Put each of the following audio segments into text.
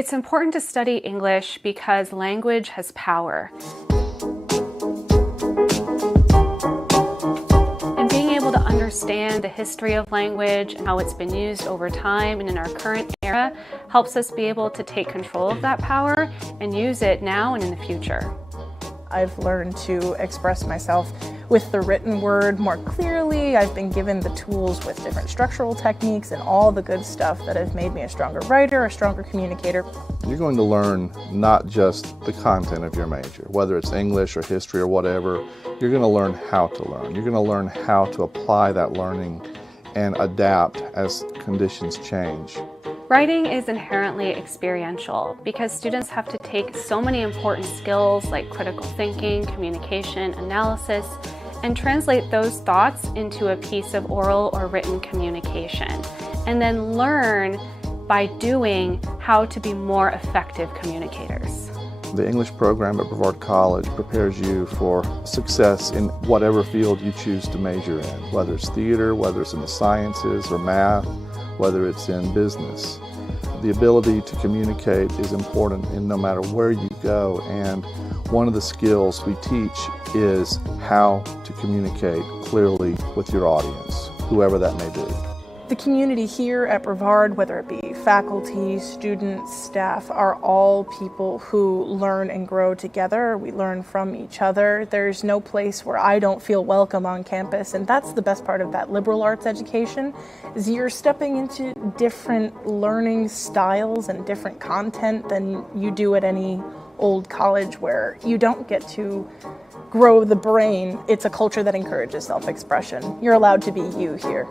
It's important to study English because language has power. And being able to understand the history of language and how it's been used over time and in our current era helps us be able to take control of that power and use it now and in the future. I've learned to express myself with the written word more clearly. I've been given the tools with different structural techniques and all the good stuff that have made me a stronger writer, a stronger communicator. You're going to learn not just the content of your major, whether it's English or history or whatever. You're going to learn how to learn. You're going to learn how to apply that learning and adapt as conditions change. Writing is inherently experiential because students have to take so many important skills like critical thinking, communication, analysis, and translate those thoughts into a piece of oral or written communication, and then learn by doing how to be more effective communicators. The English program at Brevard College prepares you for success in whatever field you choose to major in, whether it's theater, whether it's in the sciences or math, whether it's in business. The ability to communicate is important in no matter where you go, and one of the skills we teach is how to communicate clearly with your audience, whoever that may be. The community here at Brevard, whether it be faculty, students, staff, are all people who learn and grow together. We learn from each other. There's no place where I don't feel welcome on campus, and that's the best part of that liberal arts education, is you're stepping into different learning styles and different content than you do at any old college where you don't get to grow the brain. It's a culture that encourages self-expression. You're allowed to be you here.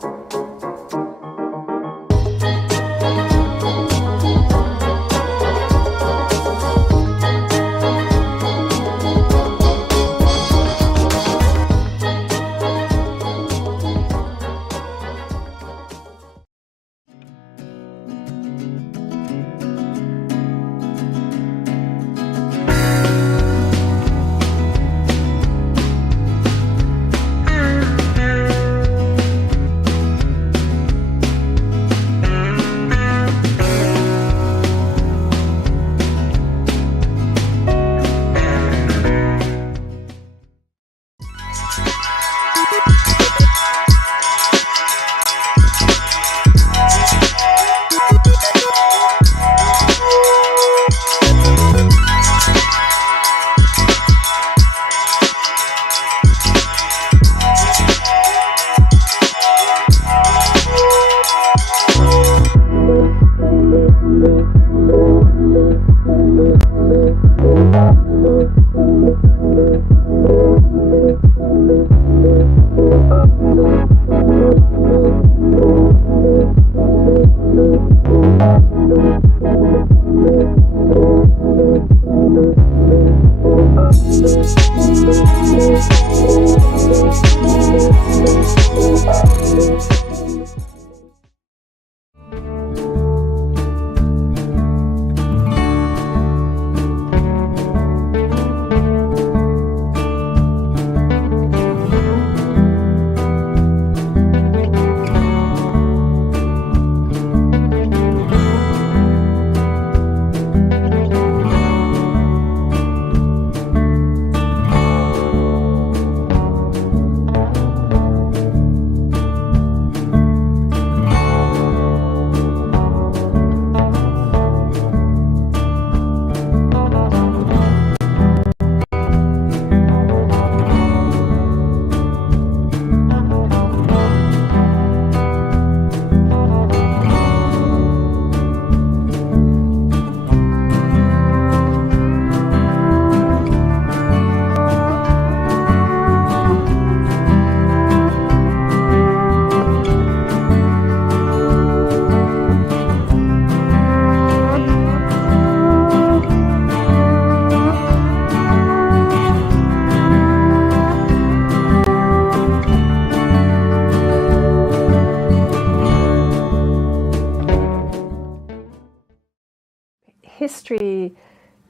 History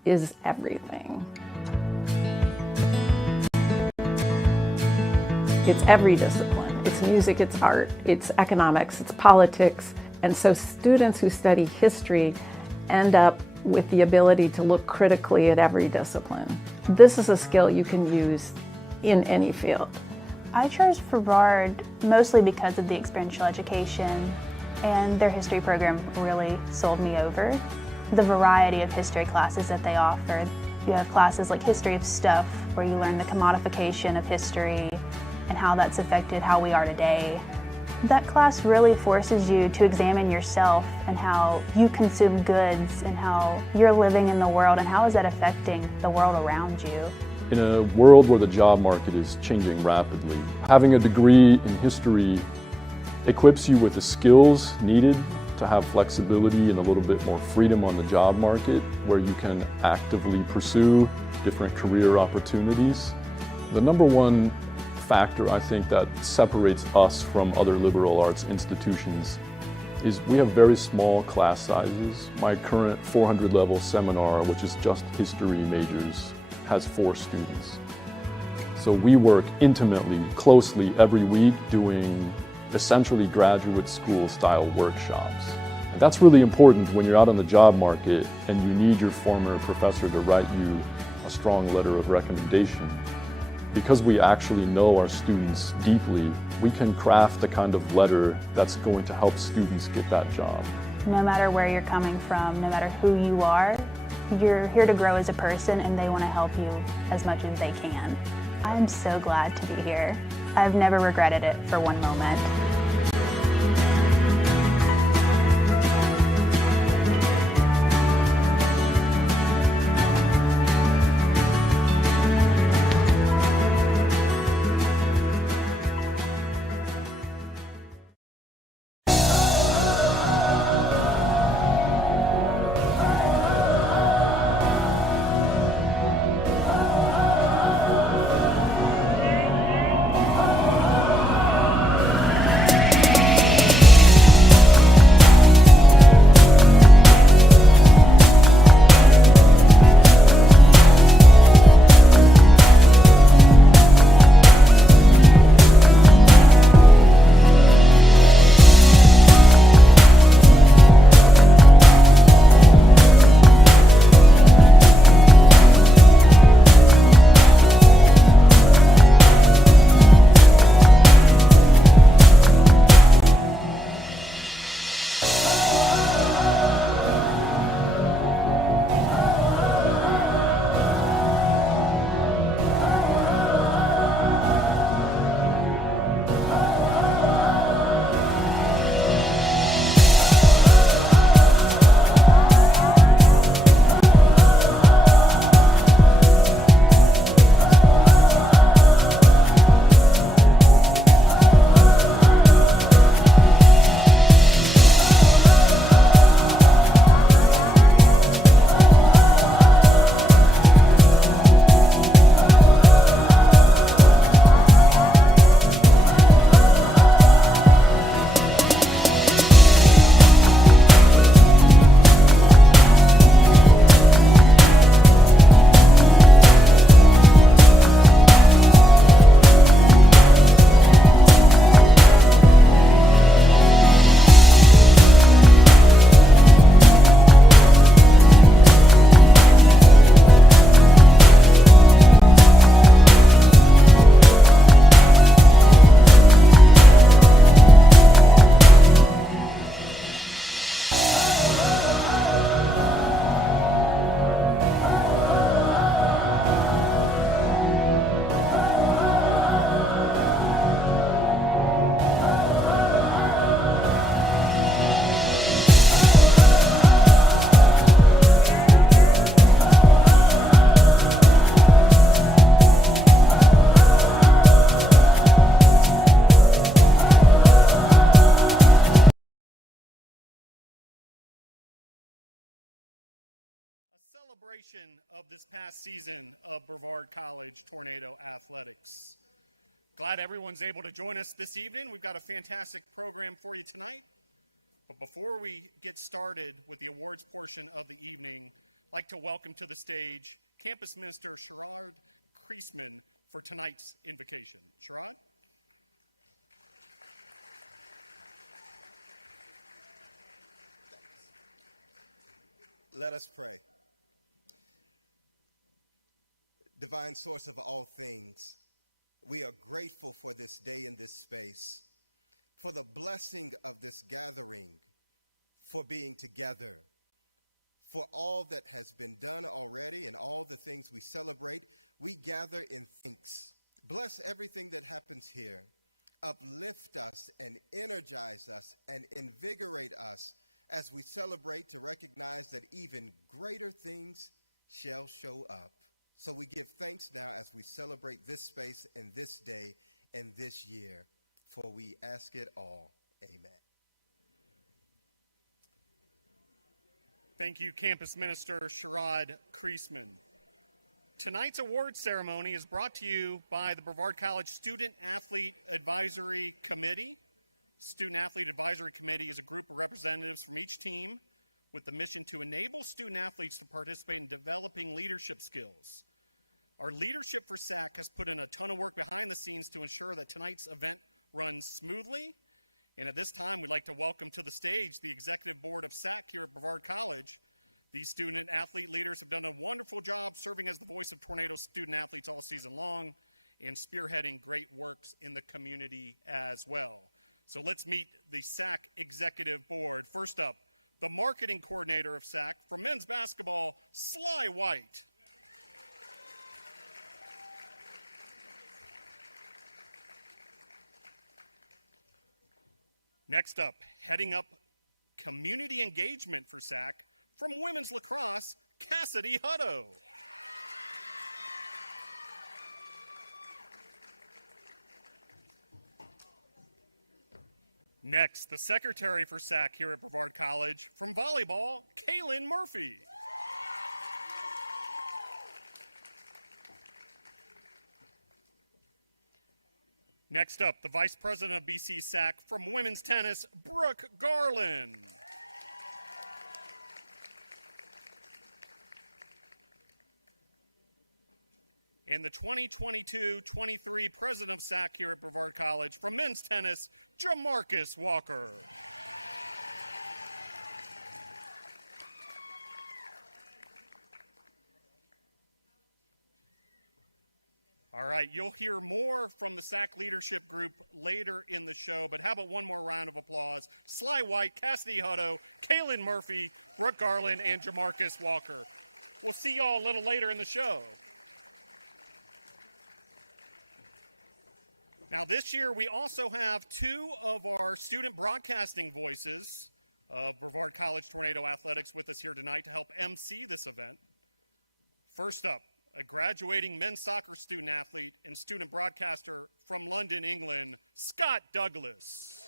is everything. It's every discipline. It's music, it's art, it's economics, it's politics. And so students who study history end up with the ability to look critically at every discipline. This is a skill you can use in any field. I chose Brevard mostly because of the experiential education, and their history program really sold me over. The variety of history classes that they offer. You have classes like History of Stuff, where you learn the commodification of history and how that's affected how we are today. That class really forces you to examine yourself and how you consume goods and how you're living in the world and how is that affecting the world around you. In a world where the job market is changing rapidly, having a degree in history equips you with the skills needed to have flexibility and a little bit more freedom on the job market, where you can actively pursue different career opportunities. The number one factor I think that separates us from other liberal arts institutions is we have very small class sizes. My current 400 level seminar, which is just history majors, has 4 students. So we work intimately, closely every week doing essentially graduate school style workshops. And that's really important when you're out on the job market and you need your former professor to write you a strong letter of recommendation. Because we actually know our students deeply, we can craft the kind of letter that's going to help students get that job. No matter where you're coming from, no matter who you are, you're here to grow as a person and they want to help you as much as they can. I'm so glad to be here. I've never regretted it for one moment. Of this past season of Brevard College Tornado Athletics. Glad everyone's able to join us this evening. We've got a fantastic program for you tonight. But before we get started with the awards portion of the evening, I'd like to welcome to the stage Campus Minister Sherrod Kriesman for tonight's invocation. Sherrod? Let Let's pray. Divine source of all things, we are grateful for this day and this space, for the blessing of this gathering, for being together, for all that has been done already and all the things we celebrate. We gather in thanks. Bless everything that happens here. Uplift us and energize us and invigorate us as we celebrate to recognize that even greater things shall show up. So we give thanks now as we celebrate this space and this day and this year, for we ask it all. Amen. Thank you, Campus Minister Sherrod Kreisman. Tonight's award ceremony is brought to you by the Brevard College Student Athlete Advisory Committee. Student Athlete Advisory Committee is a group of representatives from each team with the mission to enable student athletes to participate in developing leadership skills. Our leadership for SAC has put in a ton of work behind the scenes to ensure that tonight's event runs smoothly. And at this time, I'd like to welcome to the stage the Executive Board of SAC here at Brevard College. These student athlete leaders have done a wonderful job serving as the voice of Tornado student athletes all season long and spearheading great works in the community as well. So let's meet the SAC Executive Board. First up, the Marketing Coordinator of SAC for men's basketball, Sly White. Next up, heading up community engagement for SAC from women's lacrosse, Cassidy Hutto. Next, the secretary for SAC here at Brevard College from volleyball, Kaylin Murphy. Next up, the Vice President of BC SAC from women's tennis, Brooke Garland. And the 2022-23 President of SAC here at Brevard College from men's tennis, Jamarcus Walker. All right, you'll hear more from the SAC leadership group later in the show, but how about one more round of applause? Sly White, Cassidy Hutto, Kaylin Murphy, Brooke Garland, and Jamarcus Walker. We'll see y'all a little later in the show. Now, this year, we also have two of our student broadcasting voices, Brevard College Tornado Athletics, with us here tonight to help MC this event. First up, a graduating men's soccer student athlete and student broadcaster from London, England, Scott Douglas.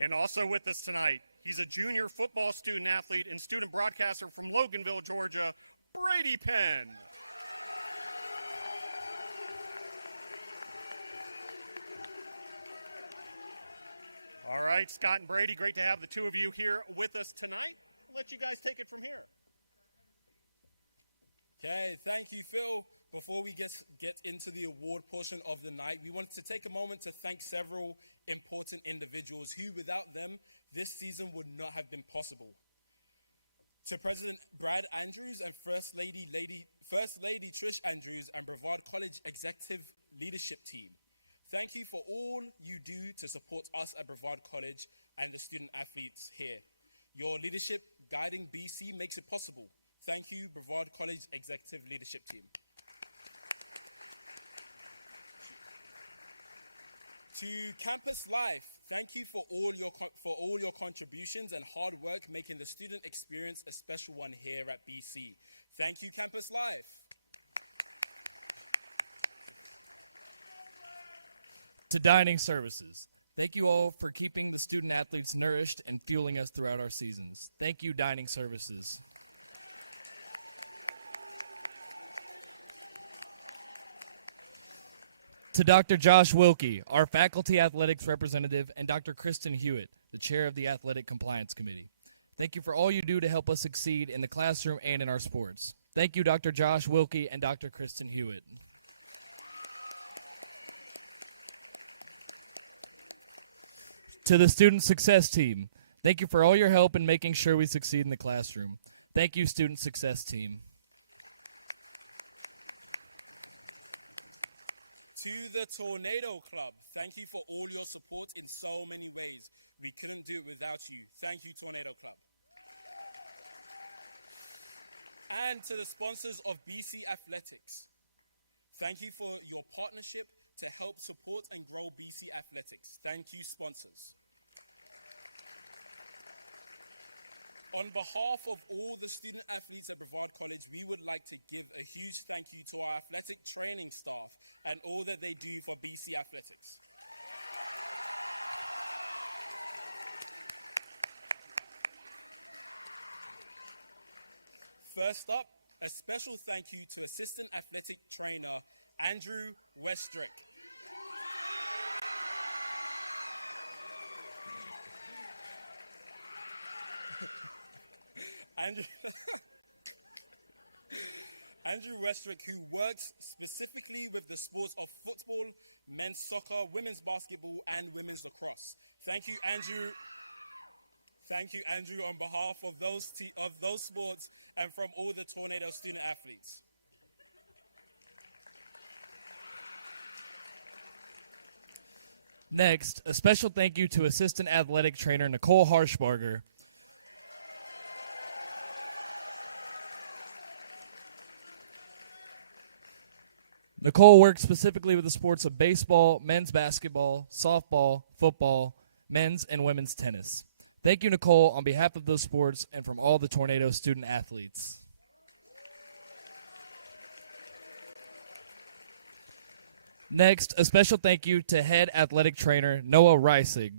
And also with us tonight, he's a junior football student athlete and student broadcaster from Loganville, Georgia, Brady Penn. All right, Scott and Brady, great to have the two of you here with us tonight. I'll let you guys take it from here. Okay, thank you, Phil. Before we get into the award portion of the night, we wanted to take a moment to thank several important individuals who, without them, this season would not have been possible. To President Brad Andrews and First Lady Trish Andrews and Brevard College Executive Leadership Team, thank you for all you do to support us at Brevard College and the student athletes here. Your leadership guiding BC makes it possible. Thank you, Brevard College Executive Leadership Team. To Campus Life, thank you for all your contributions and hard work making the student experience a special one here at BC. Thank you, Campus Life. To Dining Services, thank you all for keeping the student athletes nourished and fueling us throughout our seasons. Thank you, Dining Services. To Dr. Josh Wilkie, our faculty athletics representative, and Dr. Kristen Hewitt, the chair of the Athletic Compliance Committee. Thank you for all you do to help us succeed in the classroom and in our sports. Thank you, Dr. Josh Wilkie and Dr. Kristen Hewitt. To the Student Success Team, thank you for all your help in making sure we succeed in the classroom. Thank you, Student Success Team. To the Tornado Club, thank you for all your support in so many ways. We couldn't do it without you. Thank you, Tornado Club. And to the sponsors of BC Athletics, thank you for your partnership to help support and grow BC Athletics. Thank you, sponsors. On behalf of all the student athletes at Brevard College, we would like to give a huge thank you to our athletic training staff and all that they do for BC Athletics. First up, a special thank you to Assistant Athletic Trainer Andrew Westrick. Andrew Westrick, who works specifically with the sports of football, men's soccer, women's basketball, and women's lacrosse. Thank you, Andrew. Thank you, Andrew, on behalf of those sports and from all the Tornado student athletes. Next, a special thank you to Assistant Athletic Trainer Nicole Harshbarger. Nicole works specifically with the sports of baseball, men's basketball, softball, football, men's and women's tennis. Thank you, Nicole, on behalf of those sports and from all the Tornado student athletes. Next, a special thank you to Head Athletic Trainer Noah Reisig.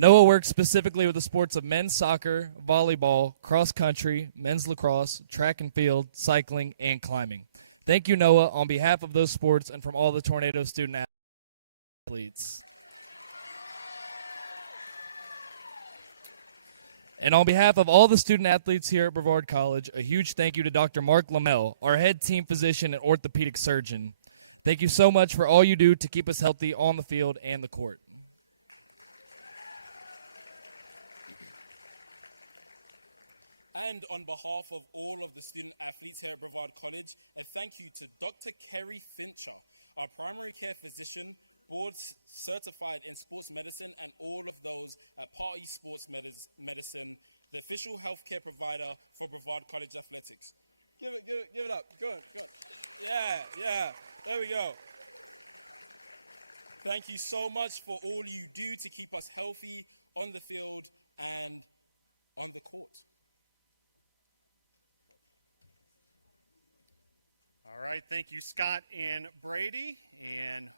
Noah works specifically with the sports of men's soccer, volleyball, cross country, men's lacrosse, track and field, cycling, and climbing. Thank you, Noah, on behalf of those sports and from all the Tornado student athletes. And on behalf of all the student athletes here at Brevard College, a huge thank you to Dr. Mark Lamel, our head team physician and orthopedic surgeon. Thank you so much for all you do to keep us healthy on the field and the court. And on behalf of all of the student athletes here at Brevard College, a thank you to Dr. Kerry Fincher, our primary care physician, board certified in sports medicine, and all of those at Party Sports Medicine, the official healthcare provider for Brevard College Athletics. Give it up. Good. Yeah. There we go. Thank you so much for all you do to keep us healthy on the field and on the court. All right, thank you, Scott and Brady, and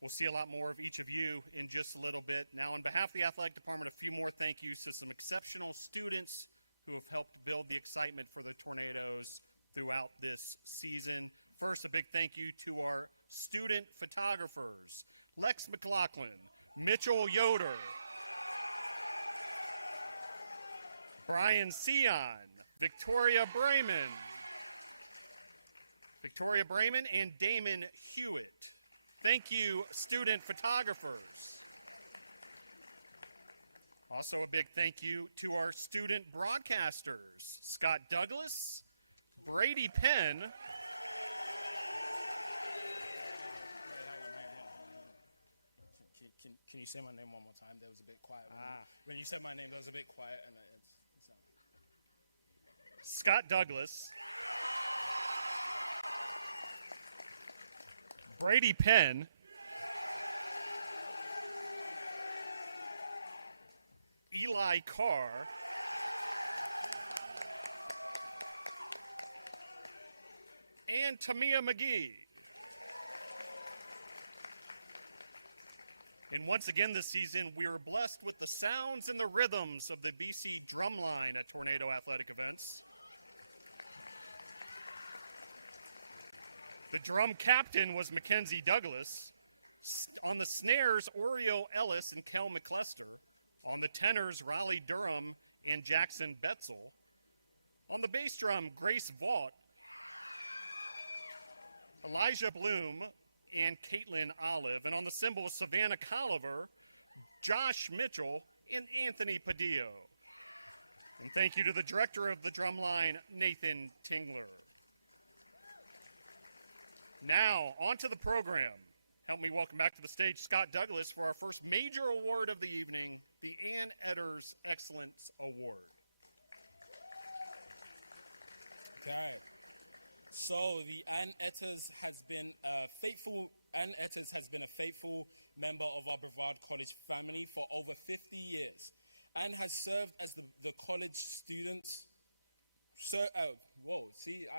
we'll see a lot more of each of you in just a little bit. Now, on behalf of the athletic department, a few more thank yous to some exceptional students who have helped build the excitement for the Tornadoes throughout this season. First, a big thank you to our student photographers, Lex McLaughlin, Mitchell Yoder, Brian Sion, Victoria Brayman, and Damon Hewitt. Thank you, student photographers. Also a big thank you to our student broadcasters, Scott Douglas, Brady Penn, Can you say my name one more time? That was a bit quiet. When you said my name, that was a bit quiet. Scott Douglas, Brady Penn, Eli Carr, and Tamia McGee. And once again this season, we are blessed with the sounds and the rhythms of the BC drumline at Tornado Athletic events. The drum captain was Mackenzie Douglas. On the snares, Oreo Ellis and Kel McClester. On the tenors, Raleigh Durham and Jackson Betzel. On the bass drum, Grace Vaught, Elijah Bloom, and Caitlin Olive. And on the cymbal, Savannah Colliver, Josh Mitchell, and Anthony Padillo. And thank you to the director of the drumline, Nathan Tingler. Now, on to the program. Help me welcome back to the stage Scott Douglas for our first major award of the evening, the Ann Etters Excellence Award. Okay. So the Ann Etters has been a faithful member of our Brevard College family for over 50 years and has served as the college students. I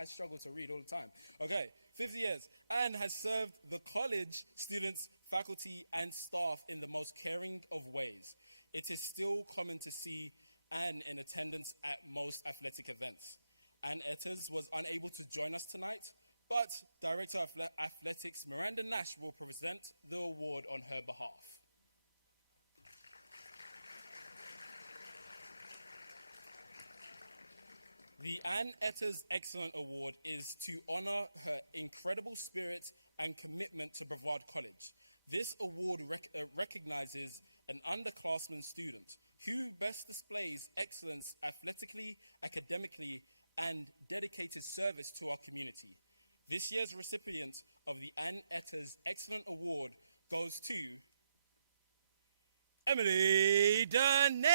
struggle to read all the time. Okay, 50 years, and has served the college students, faculty, and staff in the most caring of ways. It is still common to see Anne in attendance at most athletic events. Ann Etters was unable to join us tonight, but Director of Athletics Miranda Nash will present the award on her behalf. The Ann Etters Excellent Award is to honor her incredible spirit and commitment to Brevard College. This award recognizes an underclassman student who best displays excellence athletically, academically, and dedicated service to our community. This year's recipient of the Ann Etters Excellent Award goes to Emily Danega.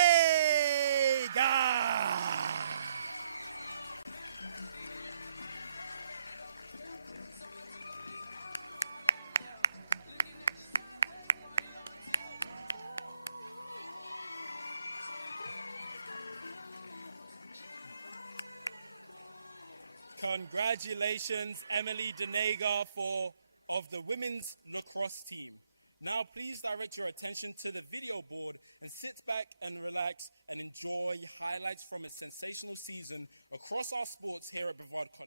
Congratulations, Emily Danega of the women's lacrosse team. Now please direct your attention to the video board and sit back and relax and enjoy highlights from a sensational season across our sports here at Brevard College.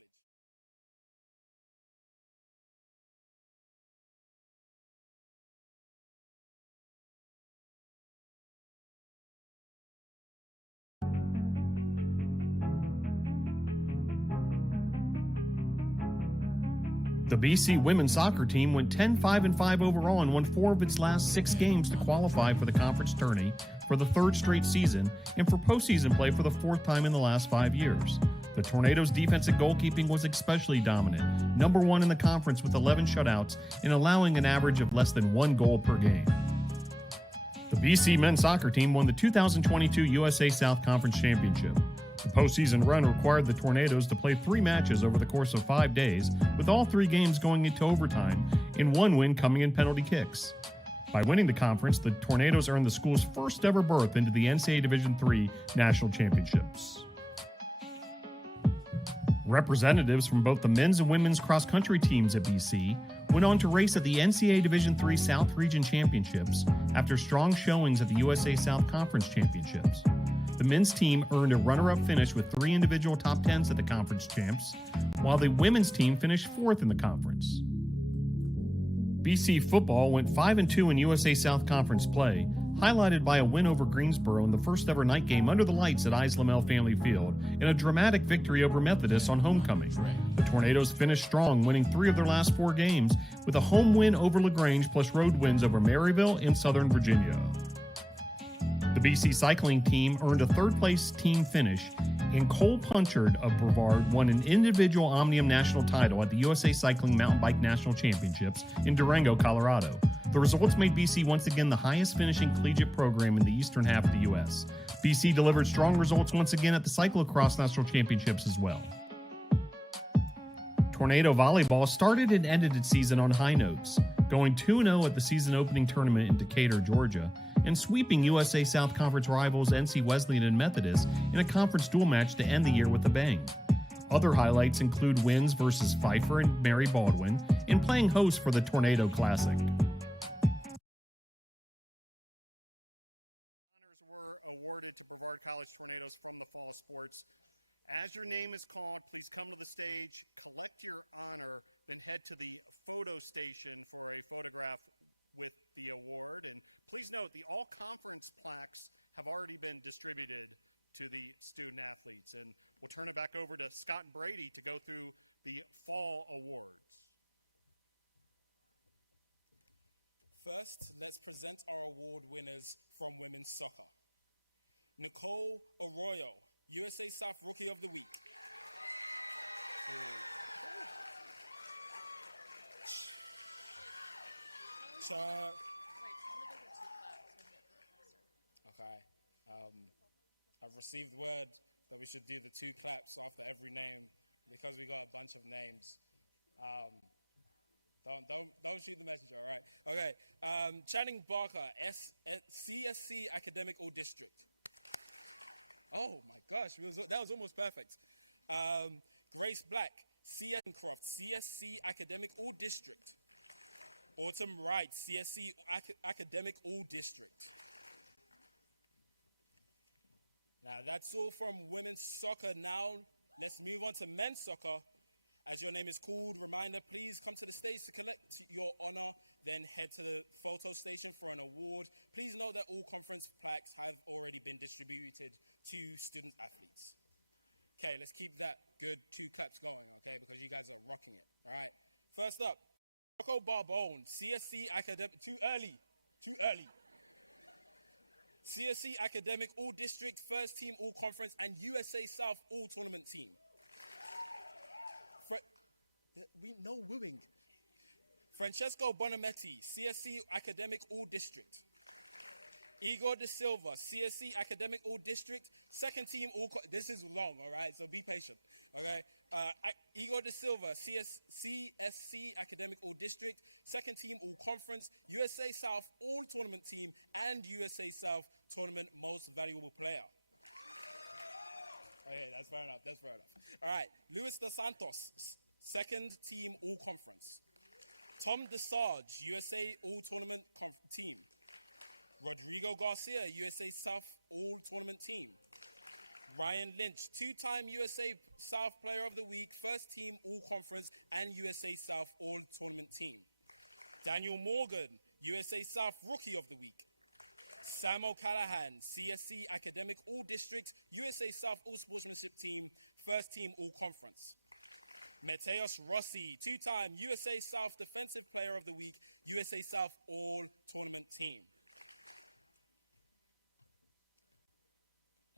The BC women's soccer team went 10-5-5 overall and won 4 of its last 6 games to qualify for the conference tourney for the 3rd straight season and for postseason play for the 4th time in the last 5 years. The Tornadoes' defensive goalkeeping was especially dominant, number 1 in the conference with 11 shutouts and allowing an average of less than 1 goal per game. The BC men's soccer team won the 2022 USA South Conference Championship. The postseason run required the Tornadoes to play 3 matches over the course of 5 days, with all 3 games going into overtime and 1 win coming in penalty kicks. By winning the conference, the Tornadoes earned the school's first ever berth into the NCAA Division III National Championships. Representatives from both the men's and women's cross-country teams at BC went on to race at the NCAA Division III South Region Championships after strong showings at the USA South Conference Championships. The men's team earned a runner-up finish with 3 individual top 10s at the conference champs, while the women's team finished 4th in the conference. BC football went 5-2 in USA South Conference play, highlighted by a win over Greensboro in the first ever night game under the lights at Islamel Family Field, and a dramatic victory over Methodist on homecoming. The Tornadoes finished strong, winning 3 of their last 4 games, with a home win over LaGrange plus road wins over Maryville and Southern Virginia. The BC cycling team earned a 3rd-place team finish, and Cole Punchard of Brevard won an individual Omnium national title at the USA Cycling Mountain Bike National Championships in Durango, Colorado. The results made BC once again the highest finishing collegiate program in the eastern half of the U.S. BC delivered strong results once again at the Cyclocross National Championships as well. Tornado Volleyball started and ended its season on high notes, going 2-0 at the season opening tournament in Decatur, Georgia, and sweeping USA South Conference rivals NC Wesleyan and Methodist in a conference dual match to end the year with a bang. Other highlights include wins versus Pfeiffer and Mary Baldwin and playing host for the Tornado Classic. Honors were awarded to Brevard College Tornadoes from the fall sports. As your name is called, please come to the stage, collect your honor, then head to the photo station for a photograph with the award. And please note, the all-conference plaques have already been distributed to the student athletes. And we'll turn it back over to Scott and Brady to go through the fall awards. our award winners from women's soccer. Nicole Arroyo, USA South Rookie of the Week. So, okay. I've received word that we should do the 2 claps after every name because we got a bunch of names. Don't shoot the message. Okay. Channing Barker, CSC Academic All District. Oh my gosh, that was almost perfect. Grace Black, Croft, CSC Academic All District. Autumn Wright, CSC Academic All District. Now that's all from women's soccer. Now let's move on to men's soccer. As your name is called, reminder, please come to the stage to collect your honor, then head to the photo station for an award. Please note that all conference plaques have already been distributed to student athletes. Okay, let's keep that good 2 claps going, okay, because you guys are rocking it, all right? First up, Rocco Barbone, CSC Academic, too early. CSC Academic All District, First Team All Conference, and USA South All Tournament Team. No wooing. Francesco Bonametti, CSC Academic All District. Igor De Silva, CSC Academic All District, Second Team All. This is long, all right, so be patient. Okay. Igor De Silva, CSC Academic All District, Second Team All Conference, USA South All Tournament Team, and USA South Tournament Most Valuable Player. Oh, yeah, that's fair enough. All right, Luis De Santos, Second Team All Conference. Tom DeSarge, USA All Tournament Team. Rodrigo Garcia, USA South All Tournament Team. Ryan Lynch, 2-time USA South Player of the Week, First Team All Conference, and USA South All Tournament Team. Daniel Morgan, USA South Rookie of the Week. Sam O'Callaghan, CSC Academic All District, USA South All Sportsmanship Team, First Team All Conference. Mateos Rossi, 2-time USA South Defensive Player of the Week, USA South All Tournament Team.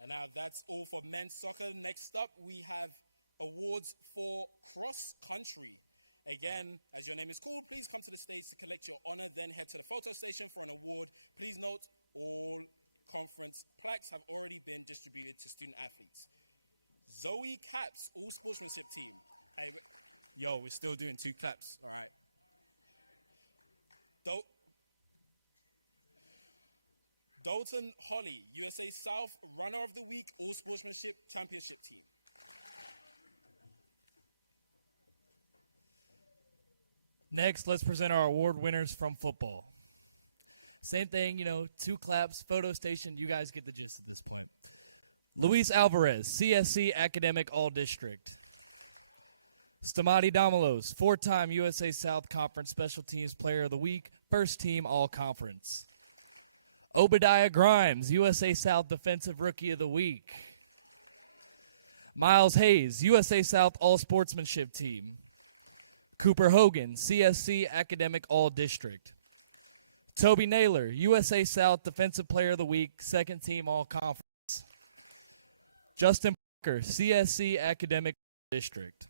And now that's all for men's soccer. Next up, we have awards for cross country. Again, as your name is called, please come to the stage to collect your honor, then head to the photo station for an award. Please note, all conference plaques have already been distributed to student athletes. Zoe Caps, All Sportsmanship Team. Yo, we're still doing 2 claps. All right. Dalton Holly, USA South Runner of the Week, All Sportsmanship Championship Team. Next, let's present our award winners from football. Same thing, 2 claps, photo station. You guys get the gist at this point. Luis Alvarez, CSC Academic All District. Stamati Damalos, 4-time USA South Conference Special Teams Player of the Week, First Team All Conference. Obadiah Grimes, USA South Defensive Rookie of the Week. Miles Hayes, USA South All Sportsmanship Team. Cooper Hogan, CSC Academic All District. Toby Naylor, USA South Defensive Player of the Week, Second Team All Conference. Justin Parker, CSC Academic All District.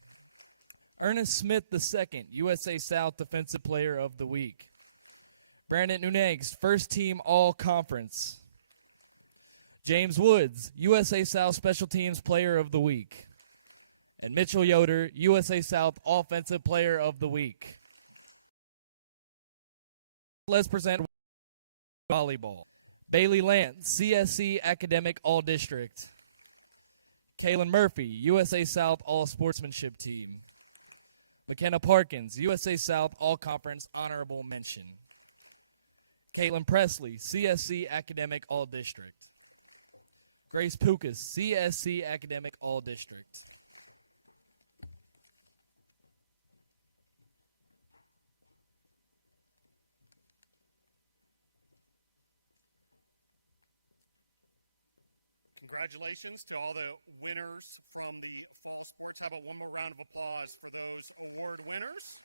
Ernest Smith II, USA South Defensive Player of the Week. Brandon Nunez, First Team All Conference. James Woods, USA South Special Teams Player of the Week. And Mitchell Yoder, USA South Offensive Player of the Week. Let's present volleyball. Bailey Lance, CSC Academic All District. Kaylin Murphy, USA South All Sportsmanship Team. McKenna Parkins, USA South All Conference Honorable Mention. Caitlin Presley, CSC Academic All District. Grace Pukas, CSC Academic All District. Congratulations to all the winners from the fall sports. How about one more round of applause for those award winners?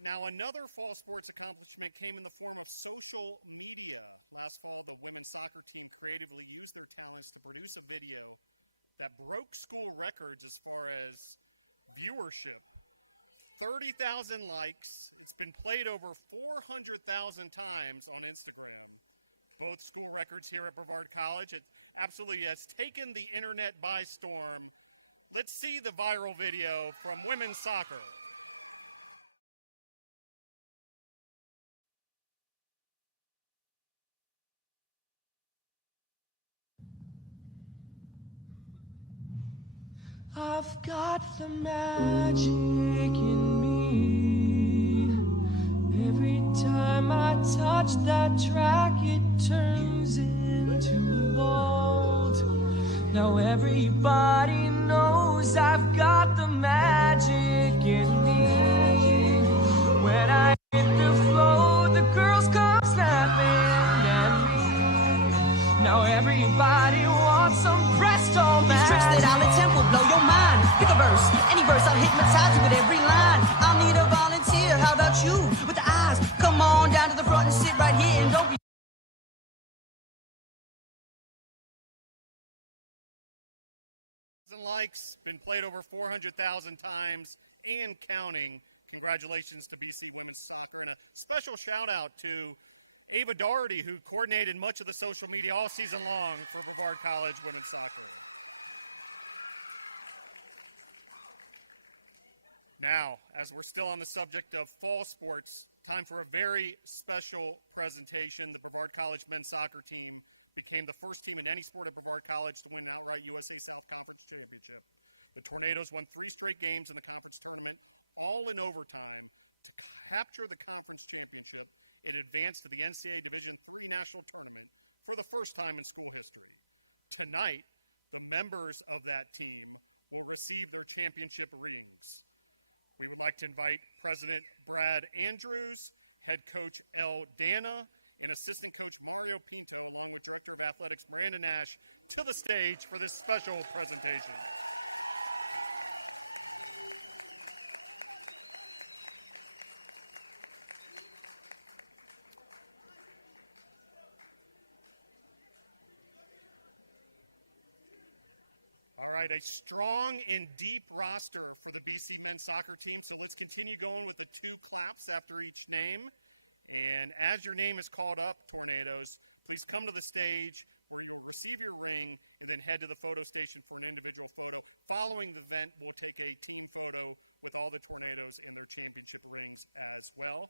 Now, another fall sports accomplishment came in the form of social media. Last fall, the women's soccer team creatively used their talents to produce a video that broke school records as far as viewership. 30,000 likes. It's been played over 400,000 times on Instagram. Both school records here at Brevard College. It absolutely has taken the internet by storm. Let's see the viral video from women's soccer. I've got the magic in me. Every time I touch that track, it turns into gold. Now everybody knows I've got the magic in me. When I hit the floor, the girls come snapping at me. Now everybody wants some presto magic. These tricks that I'll attempt will blow your mind. Pick a verse, any verse, I'll hypnotize you with every line. I'll need a volunteer, how about you? With the eyes, come on down to the front and sit right here and don't be likes, been played over 400,000 times and counting. Congratulations to BC Women's Soccer, and a special shout out to Ava Doherty, who coordinated much of the social media all season long for Brevard College Women's Soccer. Now, as we're still on the subject of fall sports, time for a very special presentation. The Brevard College men's soccer team became the first team in any sport at Brevard College to win an outright USA South Conference championship. The Tornadoes won 3 straight games in the conference tournament, all in overtime. To capture the conference championship, it advanced to the NCAA Division III National Tournament for the first time in school history. Tonight, the members of that team will receive their championship rings. We would like to invite President Brad Andrews, Head Coach El Dana, and Assistant Coach Mario Pinto, along with Director of Athletics Miranda Nash, to the stage for this special presentation. All right, a strong and deep roster for the BC men's soccer team. So let's continue going with the 2 claps after each name. And as your name is called up, Tornadoes, please come to the stage where you receive your ring, then head to the photo station for an individual photo. Following the event, we'll take a team photo with all the Tornadoes and their championship rings as well.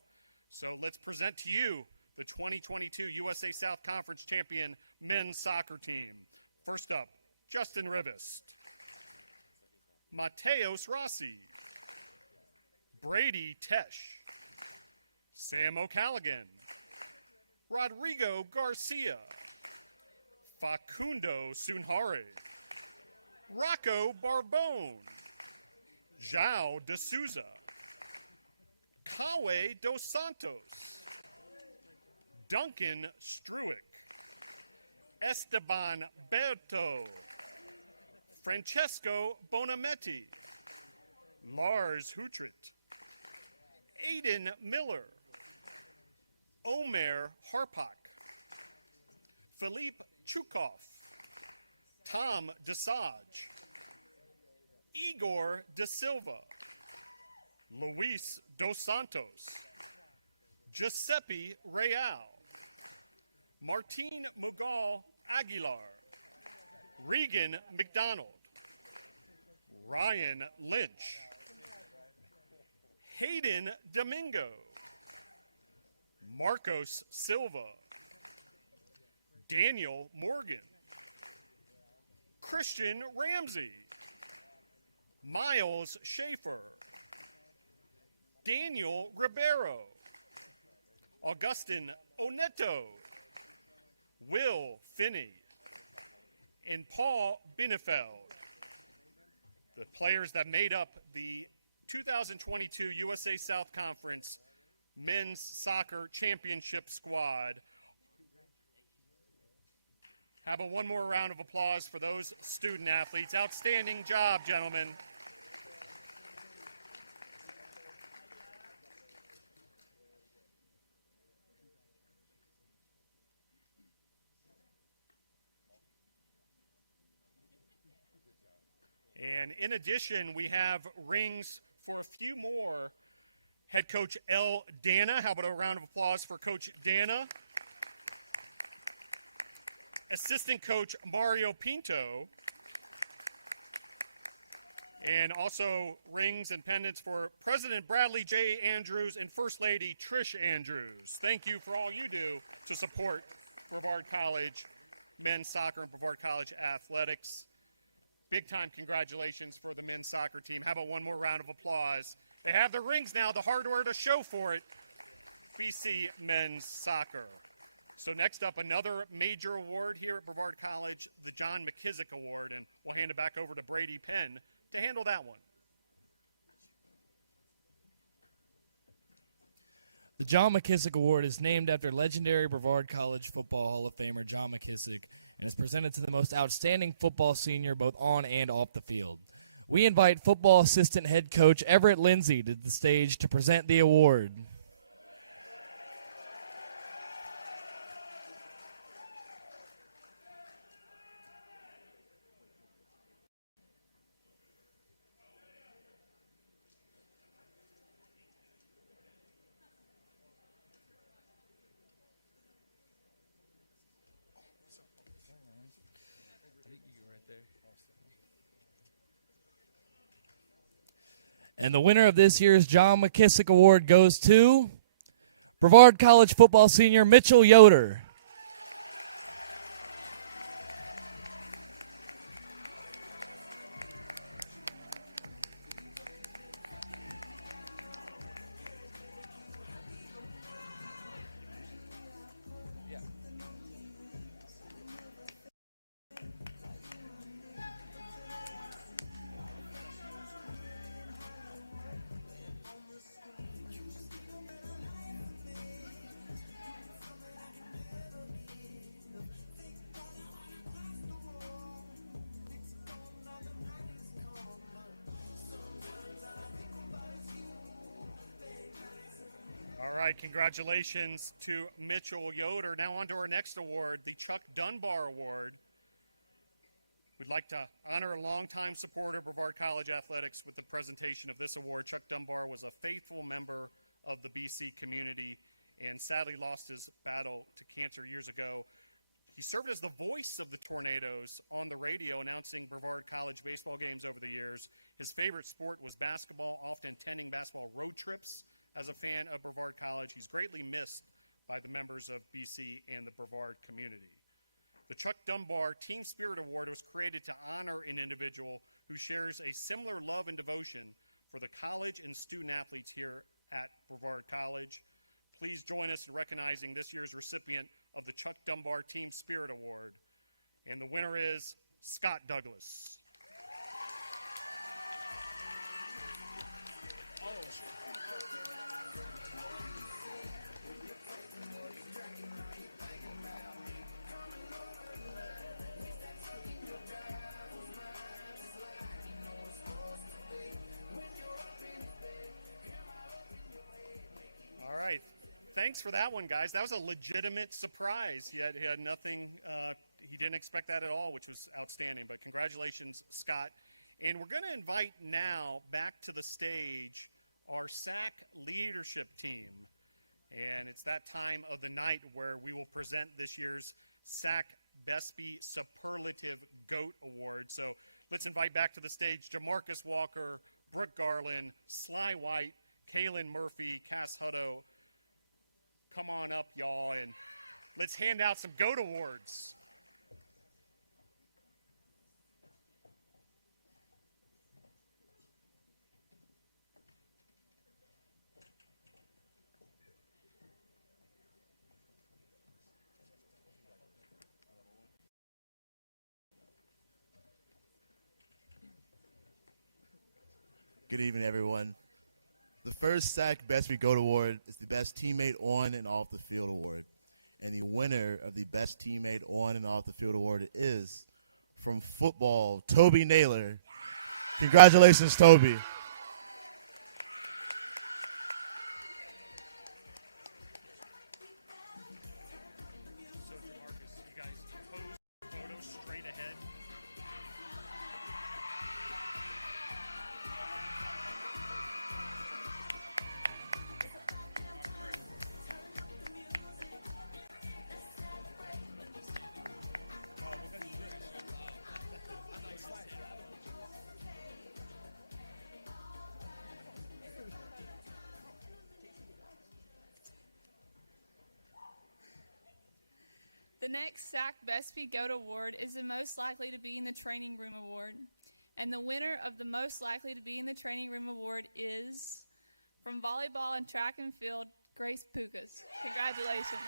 So let's present to you the 2022 USA South Conference champion men's soccer team. First up, Justin Rivest, Mateos Rossi, Brady Tesh, Sam O'Callaghan, Rodrigo Garcia, Facundo Sunhare, Rocco Barbone, João de Souza, Kawe dos Santos, Duncan Struick, Esteban Berto, Francesco Bonametti, Lars Hutrit, Aiden Miller, Omer Harpak, Philippe Chukov, Tom Desage, Igor De Silva, Luis Dos Santos, Giuseppe Real, Martin Mughal Aguilar, Regan McDonald, Ryan Lynch, Hayden Domingo, Marcos Silva, Daniel Morgan, Christian Ramsey, Miles Schaefer, Daniel Ribeiro, Augustin Oneto, Will Finney, and Paul Binnefeld. The players that made up the 2022 USA South Conference Men's Soccer Championship squad. How about one more round of applause for those student athletes? Outstanding job, gentlemen. And in addition, we have rings for a few more. Head coach L. Dana. How about a round of applause for Coach Dana? Assistant coach Mario Pinto. And also rings and pendants for President Bradley J. Andrews and First Lady Trish Andrews. Thank you for all you do to support Brevard College men's soccer and Brevard College athletics. Big time congratulations for the men's soccer team. How about one more round of applause? They have the rings now, the hardware to show for it. BC men's soccer. So next up, another major award here at Brevard College, the John McKissick Award. We'll hand it back over to Brady Penn to handle that one. The John McKissick Award is named after legendary Brevard College Football Hall of Famer John McKissick and is presented to the most outstanding football senior both on and off the field. We invite football assistant head coach Everett Lindsay to the stage to present the award. And the winner of this year's John McKissick Award goes to Brevard College football senior Mitchell Yoder. All right, congratulations to Mitchell Yoder. Now on to our next award, the Chuck Dunbar Award. We'd like to honor a longtime supporter of Brevard College athletics with the presentation of this award. Chuck Dunbar was a faithful member of the BC community and sadly lost his battle to cancer years ago. He served as the voice of the Tornadoes on the radio, announcing Brevard College baseball games over the years. His favorite sport was basketball, often attending basketball road trips. As a fan of Brevard College, he's greatly missed by the members of BC and the Brevard community. The Chuck Dunbar Team Spirit Award is created to honor an individual who shares a similar love and devotion for the college and student athletes here at Brevard College. Please join us in recognizing this year's recipient of the Chuck Dunbar Team Spirit Award. And the winner is Scott Douglas. Thanks for that one, guys. That was a legitimate surprise. He had nothing, he didn't expect that at all, which was outstanding. But congratulations, Scott. And we're going to invite now back to the stage our SAC leadership team. And it's that time of the night where we will present this year's SAC BESPY Superlative GOAT Award. So let's invite back to the stage Jamarcus Walker, Brooke Garland, Sly White, Kaylin Murphy, Cass Hutto. Come on up, y'all, and let's hand out some GOAT Awards. Good evening, everyone. The first SAC BESPY GOAT Award is the Best Teammate On and Off the Field Award. And the winner of the Best Teammate On and Off the Field Award is, from football, Toby Naylor. Congratulations, Toby. The next SAC BESPY GOAT Award is the most likely to be in the training room award. And the winner of the most likely to be in the training room award is, from volleyball and track and field, Grace Pukas. Congratulations.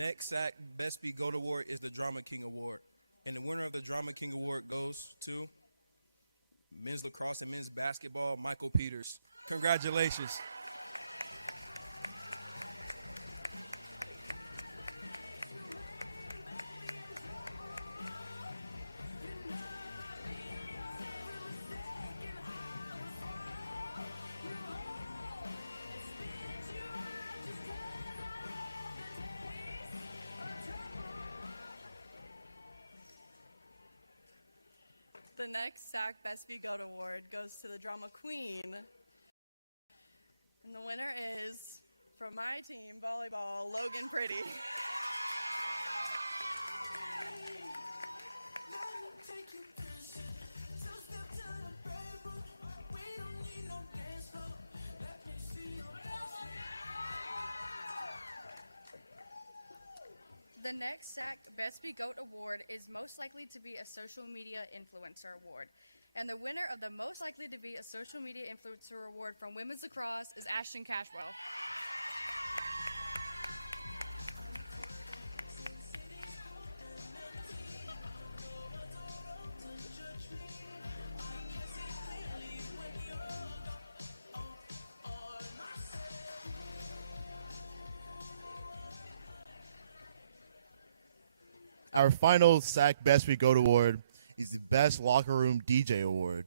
The next SAC BESPY GOAT Award is the Drama King Award. And the winner of the Drama King Award goes to men's lacrosse and men's basketball, Michael Peters. Congratulations. The next SAC BESPY GOAT Award goes to the Drama Queen. And the winner is, from my team, volleyball, Logan Pretty. The next SAC BESPY GOAT Award is most likely to be a social media influencer award. And the winner of the most likely to be a social media influencer award from women's lacrosse is Ashton Cashwell. Our final SAC BESPY GOAT Award is the Best Locker Room DJ Award.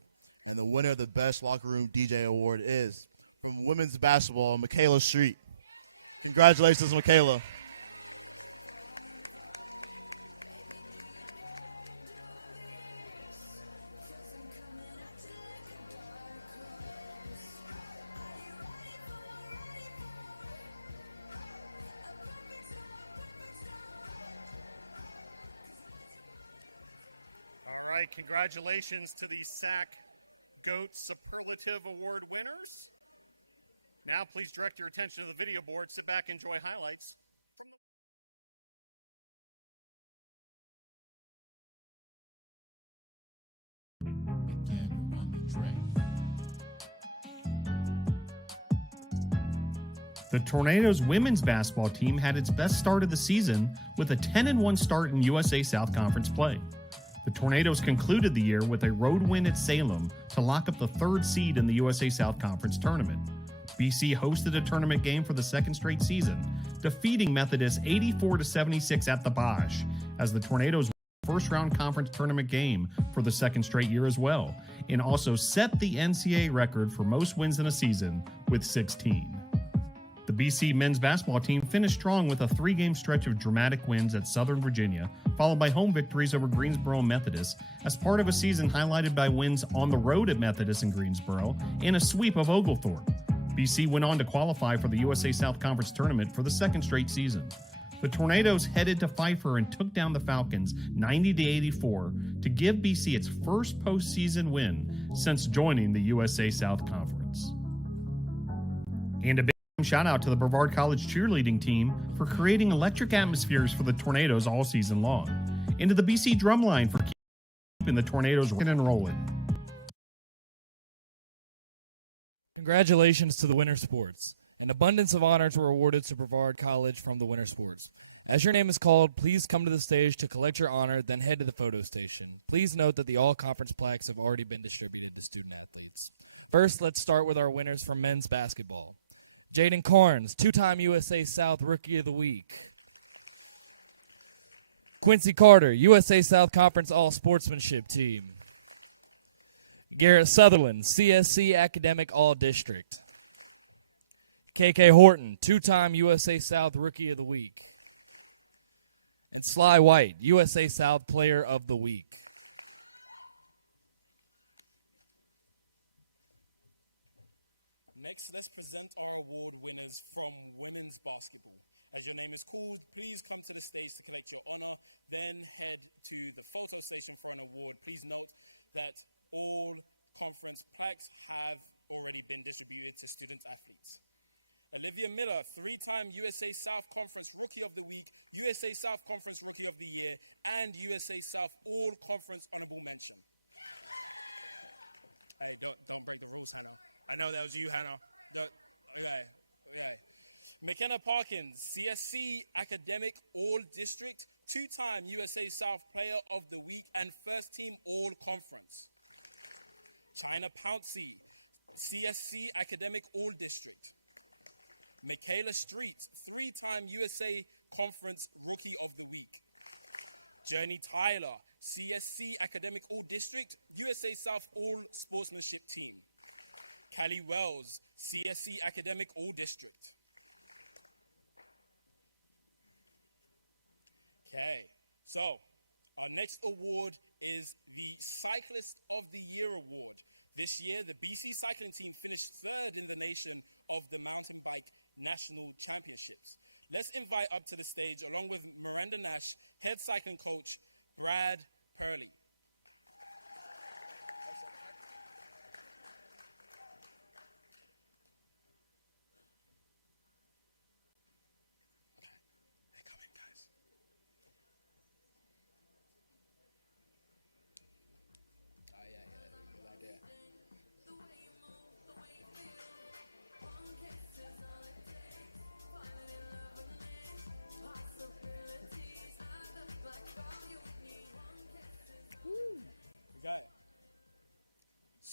And the winner of the Best Locker Room DJ Award is, from women's basketball, Michaela Street. Congratulations, Michaela. All right, congratulations to the SAC GOAT Superlative Award winners. Now please direct your attention to the video board. Sit back, enjoy highlights. The Tornadoes women's basketball team had its best start of the season with a 10-1 start in USA South Conference play. The Tornadoes concluded the year with a road win at Salem to lock up the third seed in the USA South Conference tournament. BC hosted a tournament game for the second straight season, defeating Methodist 84-76 at the Bosch, as the Tornadoes won the first-round conference tournament game for the second straight year as well, and also set the NCAA record for most wins in a season with 16. The BC men's basketball team finished strong with a 3-game stretch of dramatic wins at Southern Virginia, followed by home victories over Greensboro and Methodist, as part of a season highlighted by wins on the road at Methodist and Greensboro and a sweep of Oglethorpe. BC went on to qualify for the USA South Conference tournament for the second straight season. The Tornadoes headed to Pfeiffer and took down the Falcons 90-84 to give BC its first postseason win since joining the USA South Conference. And a big shout out to the Brevard College cheerleading team for creating electric atmospheres for the Tornadoes all season long, and to the BC Drumline for keeping the Tornadoes rocking and rolling. Congratulations to the winter sports. An abundance of honors were awarded to Brevard College from the winter sports. As your name is called, please come to the stage to collect your honor, then head to the photo station. Please note that the all-conference plaques have already been distributed to student athletes. First, let's start with our winners from men's basketball. Jaden Carnes, 2-time USA South Rookie of the Week. Quincy Carter, USA South Conference All-Sportsmanship Team. Garrett Sutherland, CSC Academic All-District. KK Horton, 2-time USA South Rookie of the Week. And Sly White, USA South Player of the Week. Next, let's present our award winners from women's basketball. As your name is called, please come to the stage to collect your honor, then head to the photo session for an award. Please note that all conference plaques have already been distributed to student athletes. Olivia Miller, 3-time USA South Conference Rookie of the Week, USA South Conference Rookie of the Year, and USA South All-Conference Honorable Mention. Hey, don't break the rules, Hannah. I know that was you, Hannah. Okay. McKenna Parkins, CSC Academic All-District, 2-time USA South Player of the Week, and first-team All-Conference. China Pouncey, CSC Academic All-District. Michaela Street, 3-time USA Conference Rookie of the Week. Journey Tyler, CSC Academic All-District, USA South All-Sportsmanship Team. Callie Wells, CSC Academic All-District. Okay, so our next award is the Cyclist of the Year Award. This year, the BC cycling team finished 3rd in the nation of the mountain bike national championships. Let's invite up to the stage, along with Miranda Nash, head cycling coach Brad Hurley.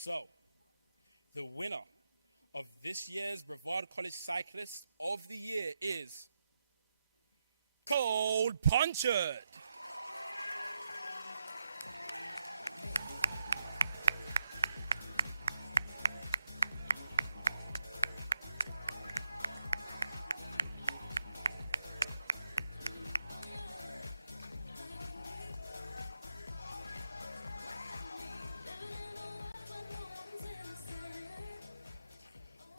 So, the winner of this year's Brevard College Cyclist of the Year is Cole Punchard.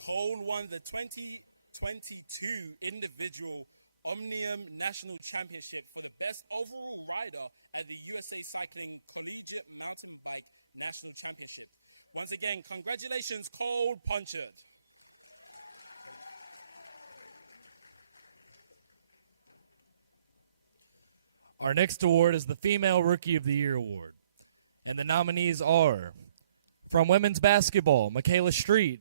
Cole won the 2022 individual Omnium National Championship for the best overall rider at the USA Cycling Collegiate Mountain Bike National Championship. Once again, congratulations, Cole Punchard. Our next award is the Female Rookie of the Year Award. And the nominees are from women's basketball, Michaela Street.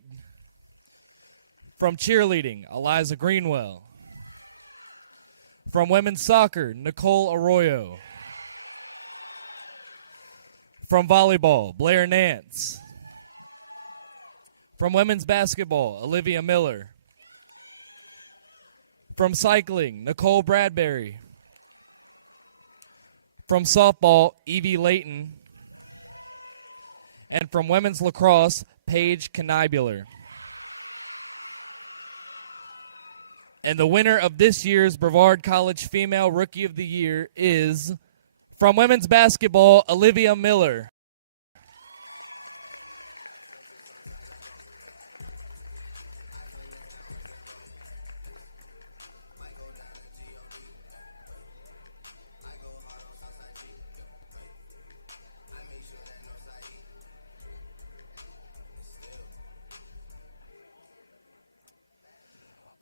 From cheerleading, Eliza Greenwell. From women's soccer, Nicole Arroyo. From volleyball, Blair Nance. From women's basketball, Olivia Miller. From cycling, Nicole Bradbury. From softball, Evie Layton. And from women's lacrosse, Paige Knibular. And the winner of this year's Brevard College Female Rookie of the Year is, from women's basketball, Olivia Miller.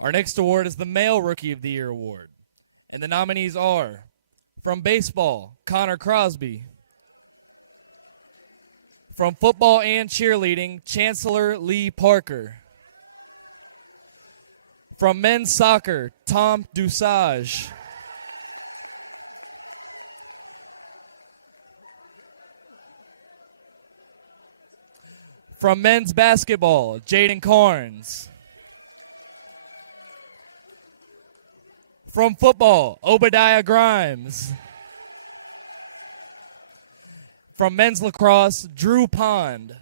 Our next award is the Male Rookie of the Year Award. And the nominees are, from baseball, Connor Crosby. From football and cheerleading, Chancellor Lee Parker. From men's soccer, Tom Dusage. From men's basketball, Jaden Carnes. From football, Obadiah Grimes. From men's lacrosse, Drew Pond.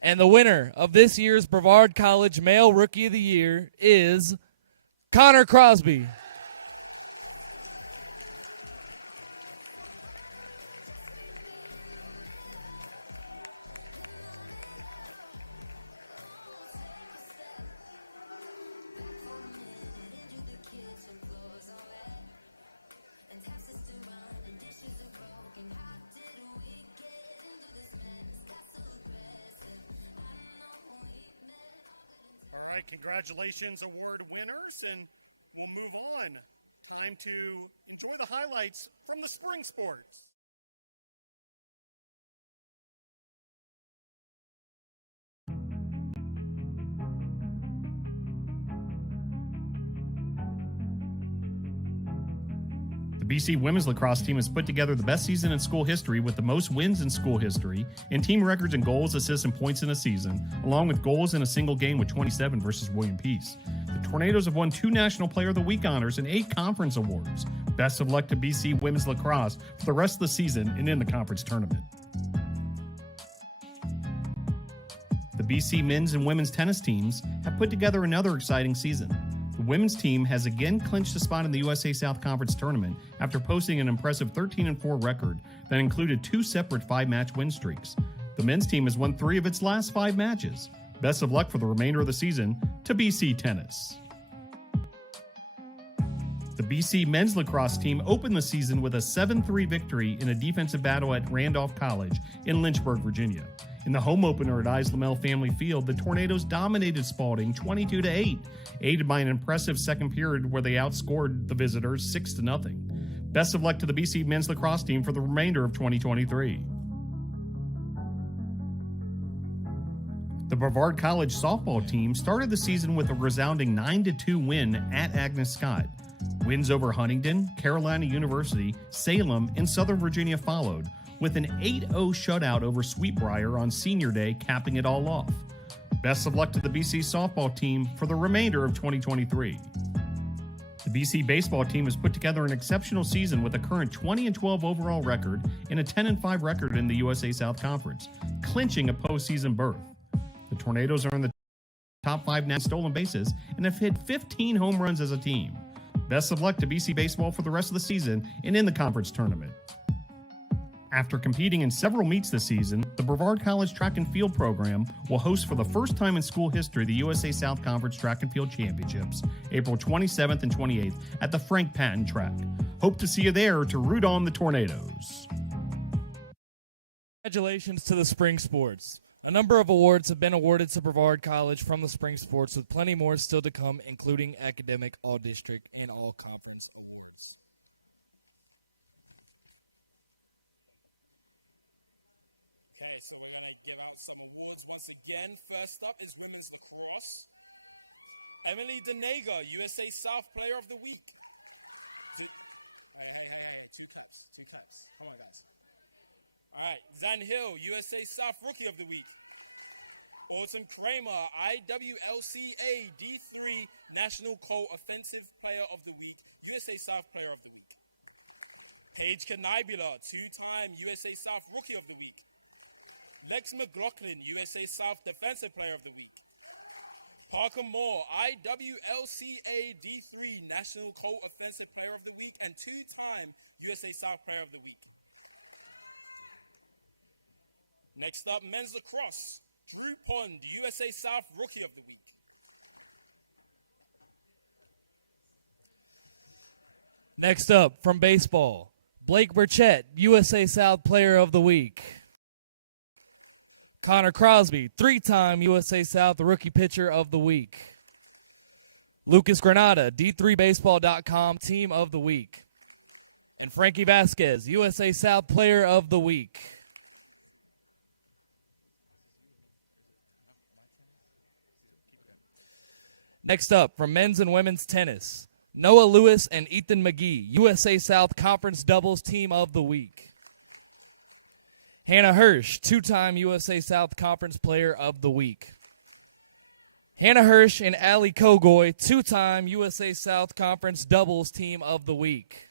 And the winner of this year's Brevard College Male Rookie of the Year is Connor Crosby. right, congratulations, award winners, and we'll move on. Time to enjoy the highlights from the spring sports. The BC women's lacrosse team has put together the best season in school history with the most wins in school history and team records in goals, assists, and points in a season, along with goals in a single game with 27 versus William Peace. The Tornadoes have won 2 National Player of the Week honors and 8 conference awards. Best of luck to BC women's lacrosse for the rest of the season and in the conference tournament. The BC men's and women's tennis teams have put together another exciting season. The women's team has again clinched a spot in the USA South Conference tournament after posting an impressive 13-4 record that included 2 separate 5-match win streaks. The men's team has won 3 of its last 5 matches. Best of luck for the remainder of the season to BC Tennis. The BC men's lacrosse team opened the season with a 7-3 victory in a defensive battle at Randolph College in Lynchburg, Virginia. In the home opener at Islamel Family Field, the Tornadoes dominated Spalding 22-8, aided by an impressive second period where they outscored the visitors 6-0. Best of luck to the BC men's lacrosse team for the remainder of 2023. The Brevard College softball team started the season with a resounding 9-2 win at Agnes Scott. Wins over Huntington, Carolina University, Salem, and Southern Virginia followed, with an 8-0 shutout over Sweetbriar on Senior Day capping it all off. Best of luck to the BC softball team for the remainder of 2023. The BC baseball team has put together an exceptional season with a current 20-12 overall record and a 10-5 record in the USA South Conference, clinching a postseason berth. The Tornadoes are in the top 5 now stolen bases and have hit 15 home runs as a team. Best of luck to BC baseball for the rest of the season and in the conference tournament. After competing in several meets this season, the Brevard College Track and Field program will host for the first time in school history the USA South Conference Track and Field Championships, April 27th and 28th at the Frank Patton Track. Hope to see you there to root on the Tornadoes. Congratulations to the spring sports. A number of awards have been awarded to Brevard College from the spring sports, with plenty more still to come, including academic, all-district, and all-conference awards. Okay, so we're going to give out some awards once again. First up is women's lacrosse. Emily Denega, USA South Player of the Week. Hey, 2 claps. Come on, guys. All right, Zan Hill, USA South Rookie of the Week. Autumn Kramer, IWLCA D3 National Co-Offensive Player of the Week, USA South Player of the Week. Paige Kanibula, 2-time USA South Rookie of the Week. Lex McLaughlin, USA South Defensive Player of the Week. Parker Moore, IWLCA D3 National Co-Offensive Player of the Week and 2-time USA South Player of the Week. Next up, men's lacrosse. Drew Pond, USA South Rookie of the Week. Next up, from baseball, Blake Burchett, USA South Player of the Week. Connor Crosby, 3-time USA South Rookie Pitcher of the Week. Lucas Granada, D3Baseball.com Team of the Week. And Frankie Vasquez, USA South Player of the Week. Next up, from men's and women's tennis, Noah Lewis and Ethan McGee, USA South Conference Doubles Team of the Week. Hannah Hirsch, 2-time USA South Conference Player of the Week. Hannah Hirsch and Allie Kogoy, 2-time USA South Conference Doubles Team of the Week.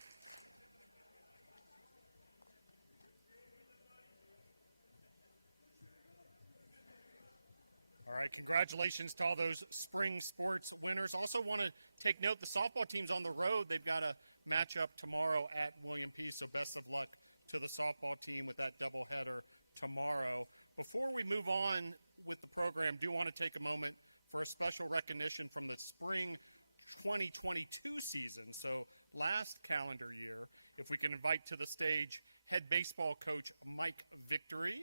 Congratulations to all those spring sports winners. Also want to take note, the softball team's on the road. They've got a matchup tomorrow at William Peace, so best of luck to the softball team with that doubleheader tomorrow. Before we move on with the program, do want to take a moment for a special recognition from the spring 2022 season. So last calendar year, if we can invite to the stage head baseball coach Mike Victory.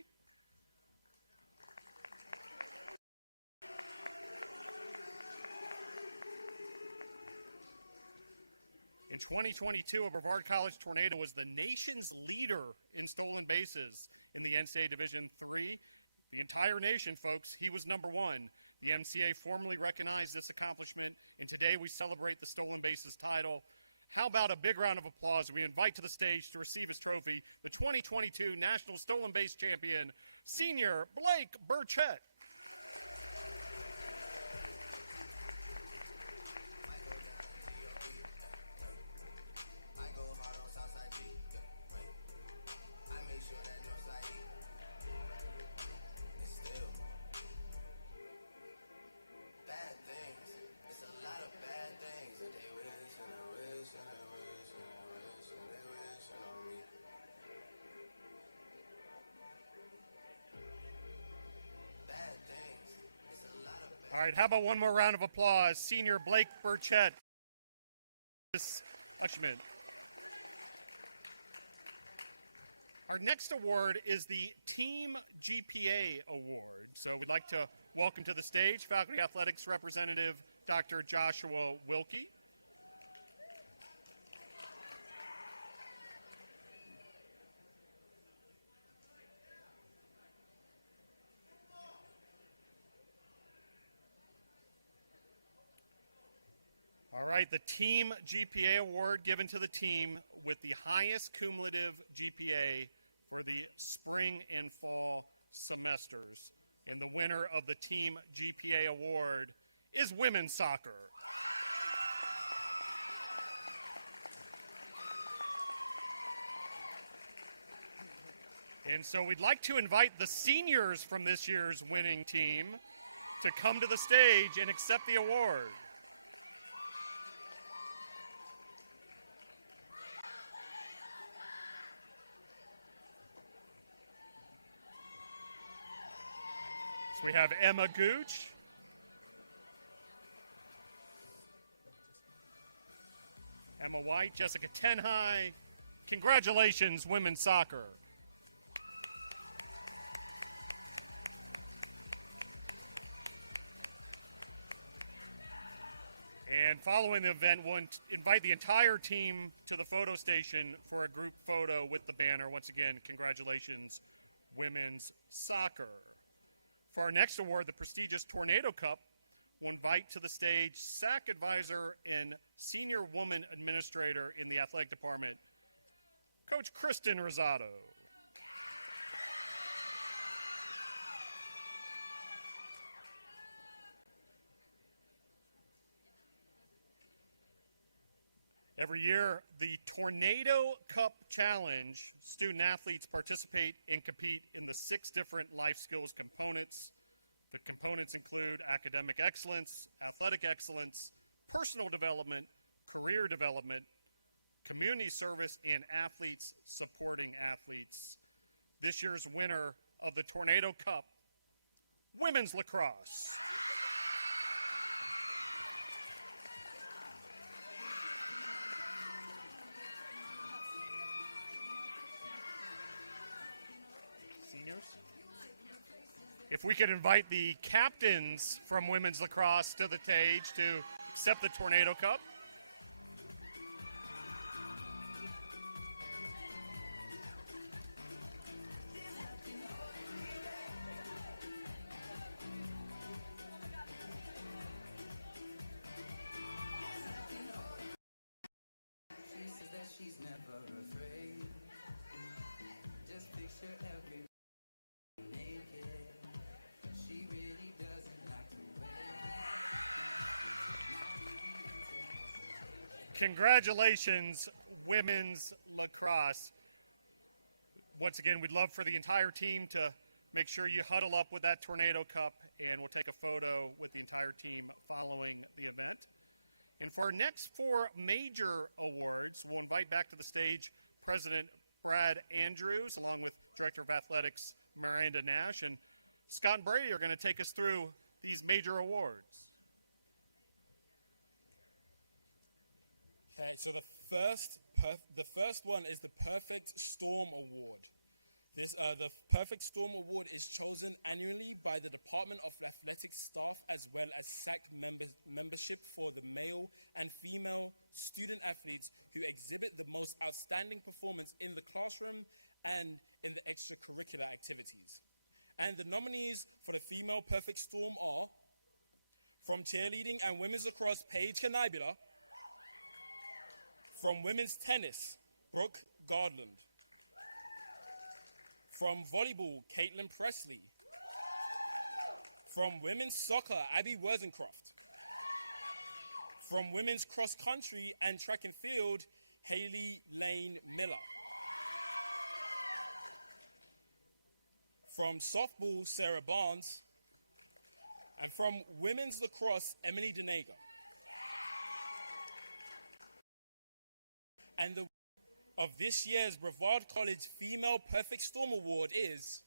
2022, a Brevard College Tornado was the nation's leader in stolen bases in the NCAA Division III. The entire nation, folks, he was number one. The MCA formally recognized this accomplishment, and today we celebrate the stolen bases title. How about a big round of applause? We invite to the stage to receive his trophy, the 2022 National Stolen Base Champion, Senior Blake Burchett. All right, how about one more round of applause? Senior Blake Burchett. Our next award is the Team GPA Award. So we'd like to welcome to the stage Faculty Athletics Representative Dr. Joshua Wilkie. All right, the Team GPA Award given to the team with the highest cumulative GPA for the spring and fall semesters. And the winner of the Team GPA Award is women's soccer. And so we'd like to invite the seniors from this year's winning team to come to the stage and accept the award. We have Emma Gooch, Emma White, Jessica Tenhigh. Congratulations, women's soccer. And following the event, we'll invite the entire team to the photo station for a group photo with the banner. Once again, congratulations, women's soccer. For our next award, the prestigious Tornado Cup, we invite to the stage SAC advisor and senior woman administrator in the athletic department, Coach Kristen Rosado. Every year, the Tornado Cup Challenge, student athletes participate and compete in the 6 different life skills components. The components include academic excellence, athletic excellence, personal development, career development, community service, and athletes supporting athletes. This year's winner of the Tornado Cup, women's lacrosse. If we could invite the captains from women's lacrosse to the stage to accept the Tornado Cup. Congratulations, women's lacrosse. Once again, we'd love for the entire team to make sure you huddle up with that Tornado Cup, and we'll take a photo with the entire team following the event. And for our next 4 major awards, we'll invite back to the stage President Brad Andrews, along with Director of Athletics Miranda Nash, and Scott and Brady are going to take us through these major awards. Okay, so the first one is the Perfect Storm Award. The Perfect Storm Award is chosen annually by the Department of Athletics staff as well as SAC membership for the male and female student student athletes who exhibit the most outstanding performance in the classroom and in the extracurricular activities. And the nominees for the Female Perfect Storm are, from cheerleading and women's lacrosse, Paige Canibula. From women's tennis, Brooke Gardland. From volleyball, Caitlin Presley. From women's soccer, Abby Worthencroft. From women's cross country and track and field, Haley Lane Miller. From softball, Sarah Barnes. And from women's lacrosse, Emily Denaga. And the of this year's Brevard College Female Perfect Storm Award is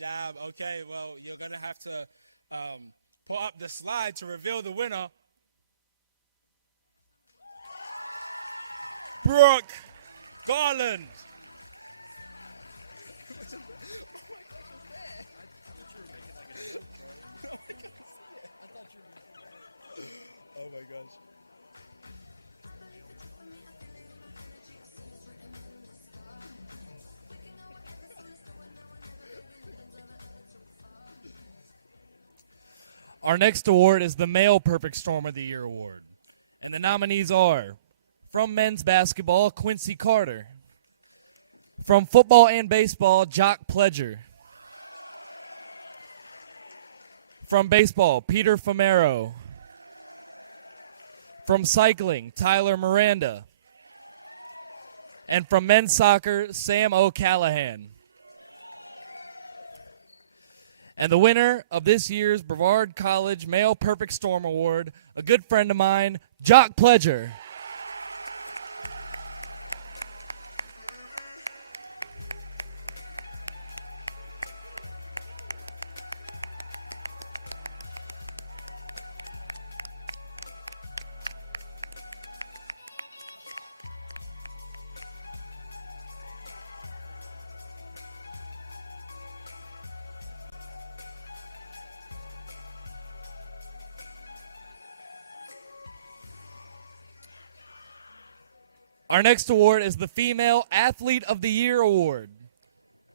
damn. Okay, well, you're going to have to pull up the slide to reveal the winner. Brooke Garland. Oh my gosh. Our next award is the Male Perfect Storm of the Year Award. And the nominees are, from men's basketball, Quincy Carter. From football and baseball, Jock Pledger. From baseball, Peter Famero. From cycling, Tyler Miranda. And from men's soccer, Sam O'Callahan. And the winner of this year's Brevard College Male Perfect Storm Award, a good friend of mine, Jock Pledger. Our next award is the Female Athlete of the Year Award.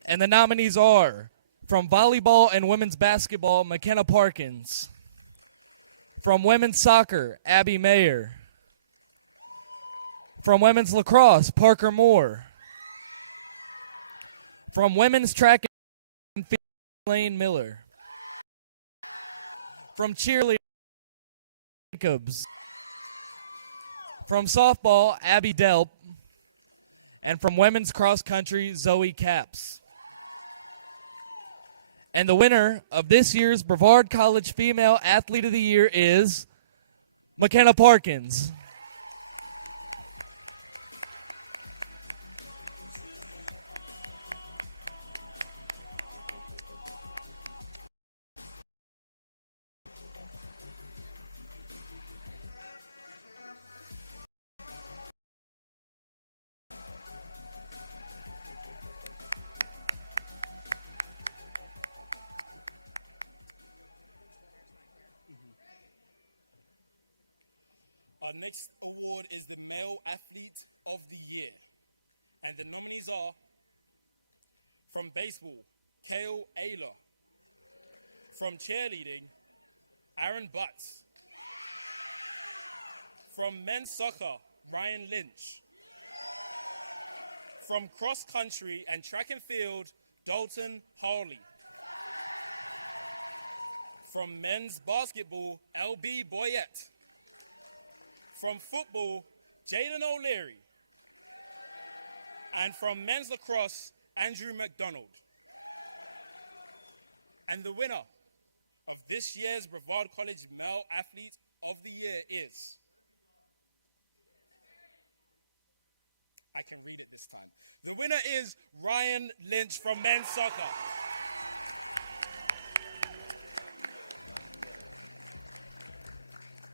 And the nominees are, from volleyball and women's basketball, McKenna Parkins. From women's soccer, Abby Mayer. From women's lacrosse, Parker Moore. From women's track and field, Lane Miller. From cheerleading, Jacobs. From softball, Abby Delp. And from women's cross country, Zoe Capps. And the winner of this year's Brevard College Female Athlete of the Year is McKenna Parkins. Our next award is the Male Athlete of the Year. And the nominees are, from baseball, Kale Ayler. From cheerleading, Aaron Butts. From men's soccer, Ryan Lynch. From cross country and track and field, Dalton Harley. From men's basketball, LB Boyette. From football, Jaden O'Leary. And from men's lacrosse, Andrew McDonald. And the winner of this year's Brevard College Male Athlete of the Year is, I can read it this time. The winner is Ryan Lynch from men's soccer.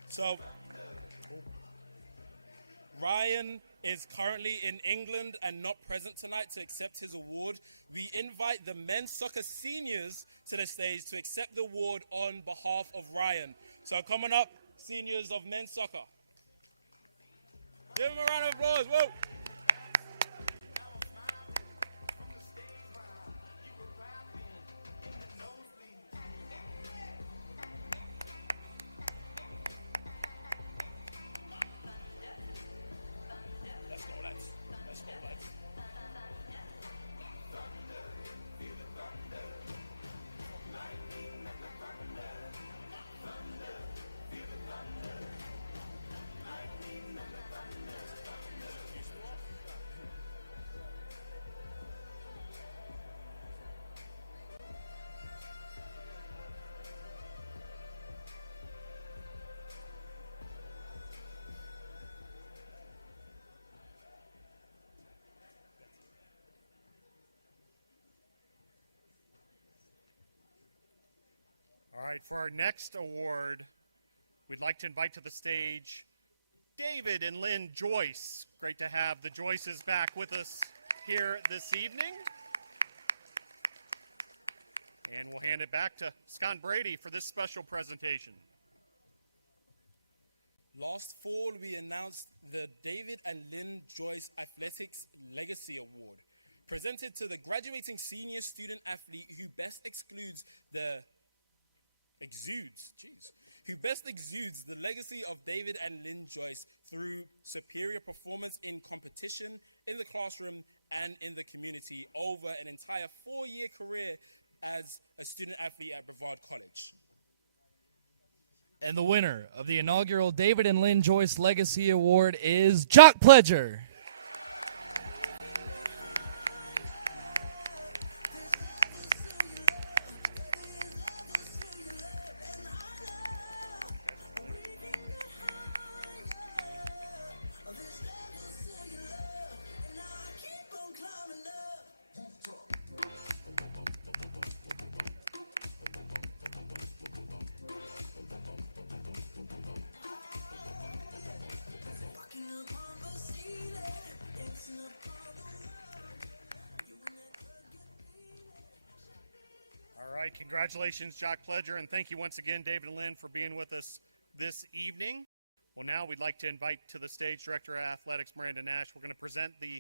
So, Ryan is currently in England and not present tonight to accept his award, we invite the men's soccer seniors to the stage to accept the award on behalf of Ryan. So coming up, seniors of men's soccer. Give them a round of applause. Whoa. All right, for our next award, we'd like to invite to the stage David and Lynn Joyce. Great to have the Joyces back with us here this evening. And hand it back to Scott Brady for this special presentation. Last fall, we announced the David and Lynn Joyce Athletics Legacy Award, presented to the graduating senior student athlete who best exudes the legacy of David and Lynn Joyce through superior performance in competition, in the classroom, and in the community over an entire 4-year career as a student athlete at Banquet. And the winner of the inaugural David and Lynn Joyce Legacy Award is Jock Pledger. Congratulations, Jock Pledger, and thank you once again, David and Lynn, for being with us this evening. Now we'd like to invite to the stage Director of Athletics, Miranda Nash. We're going to present the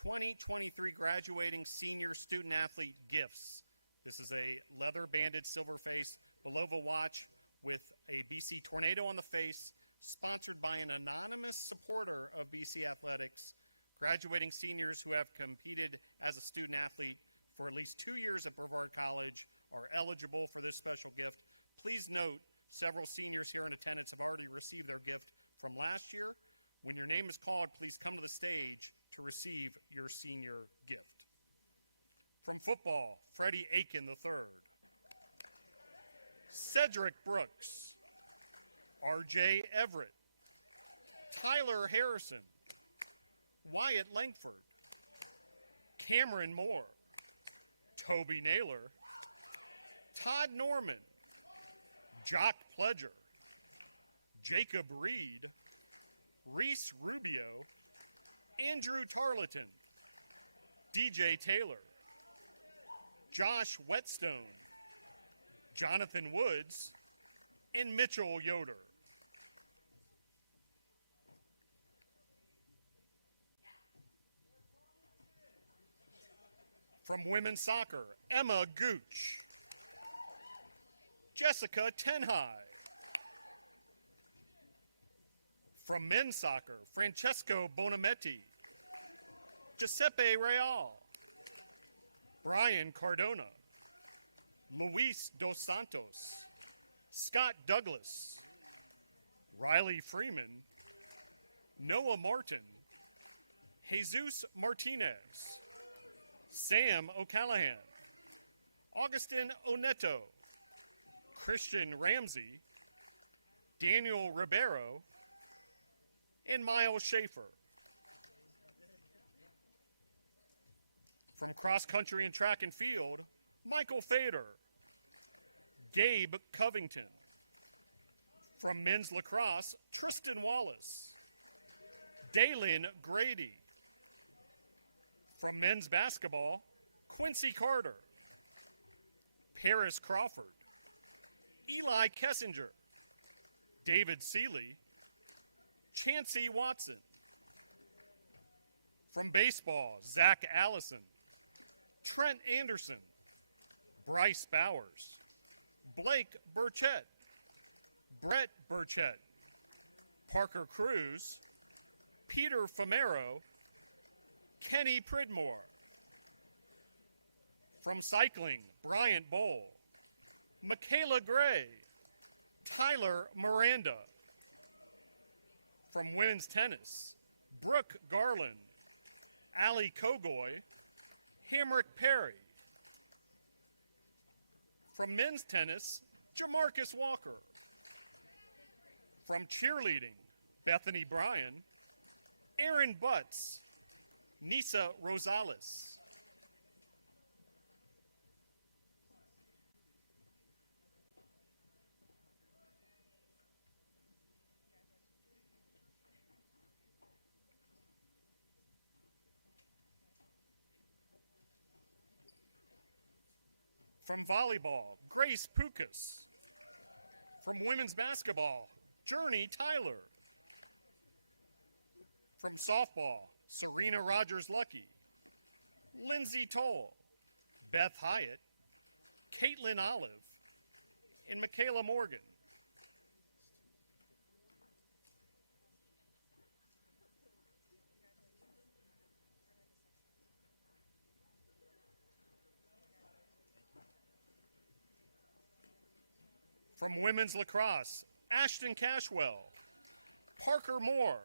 2023 graduating senior student athlete gifts. This is a leather-banded silver-faced Bulova watch with a BC tornado on the face, sponsored by an anonymous supporter of BC Athletics. Graduating seniors who have competed as a student athlete for at least 2 years at Brevard College are eligible for this special gift. Please note, several seniors here in attendance have already received their gift from last year. When your name is called, please come to the stage to receive your senior gift. From football, Freddie Aiken III, Cedric Brooks, RJ Everett, Tyler Harrison, Wyatt Langford, Cameron Moore, Toby Naylor, Todd Norman, Jock Pledger, Jacob Reed, Reese Rubio, Andrew Tarleton, DJ Taylor, Josh Whetstone, Jonathan Woods, and Mitchell Yoder. From women's soccer, Emma Gooch, Jessica Tenhai. From men's soccer, Francesco Bonametti, Giuseppe Real, Brian Cardona, Luis Dos Santos, Scott Douglas, Riley Freeman, Noah Martin, Jesus Martinez, Sam O'Callahan, Augustin Oneto, Christian Ramsey, Daniel Ribeiro, and Miles Schaefer. From cross country and track and field, Michael Fader, Gabe Covington. From men's lacrosse, Tristan Wallace, Dalen Grady. From men's basketball, Quincy Carter, Paris Crawford, Eli Kessinger, David Seeley, Chancey Watson. From baseball, Zach Allison, Trent Anderson, Bryce Bowers, Blake Burchett, Brett Burchett, Parker Cruz, Peter Famero, Kenny Pridmore. From cycling, Bryant Bowl, Michaela Gray, Tyler Miranda. From women's tennis, Brooke Garland, Allie Kogoy, Hamrick Perry. From men's tennis, Jamarcus Walker. From cheerleading, Bethany Bryan, Aaron Butts, Nisa Rosales. From volleyball, Grace Pukas. From women's basketball, Journey Tyler. From softball, Serena Rogers-Lucky, Lindsay Toll, Beth Hyatt, Caitlin Olive, and Michaela Morgan. From women's lacrosse, Ashton Cashwell, Parker Moore,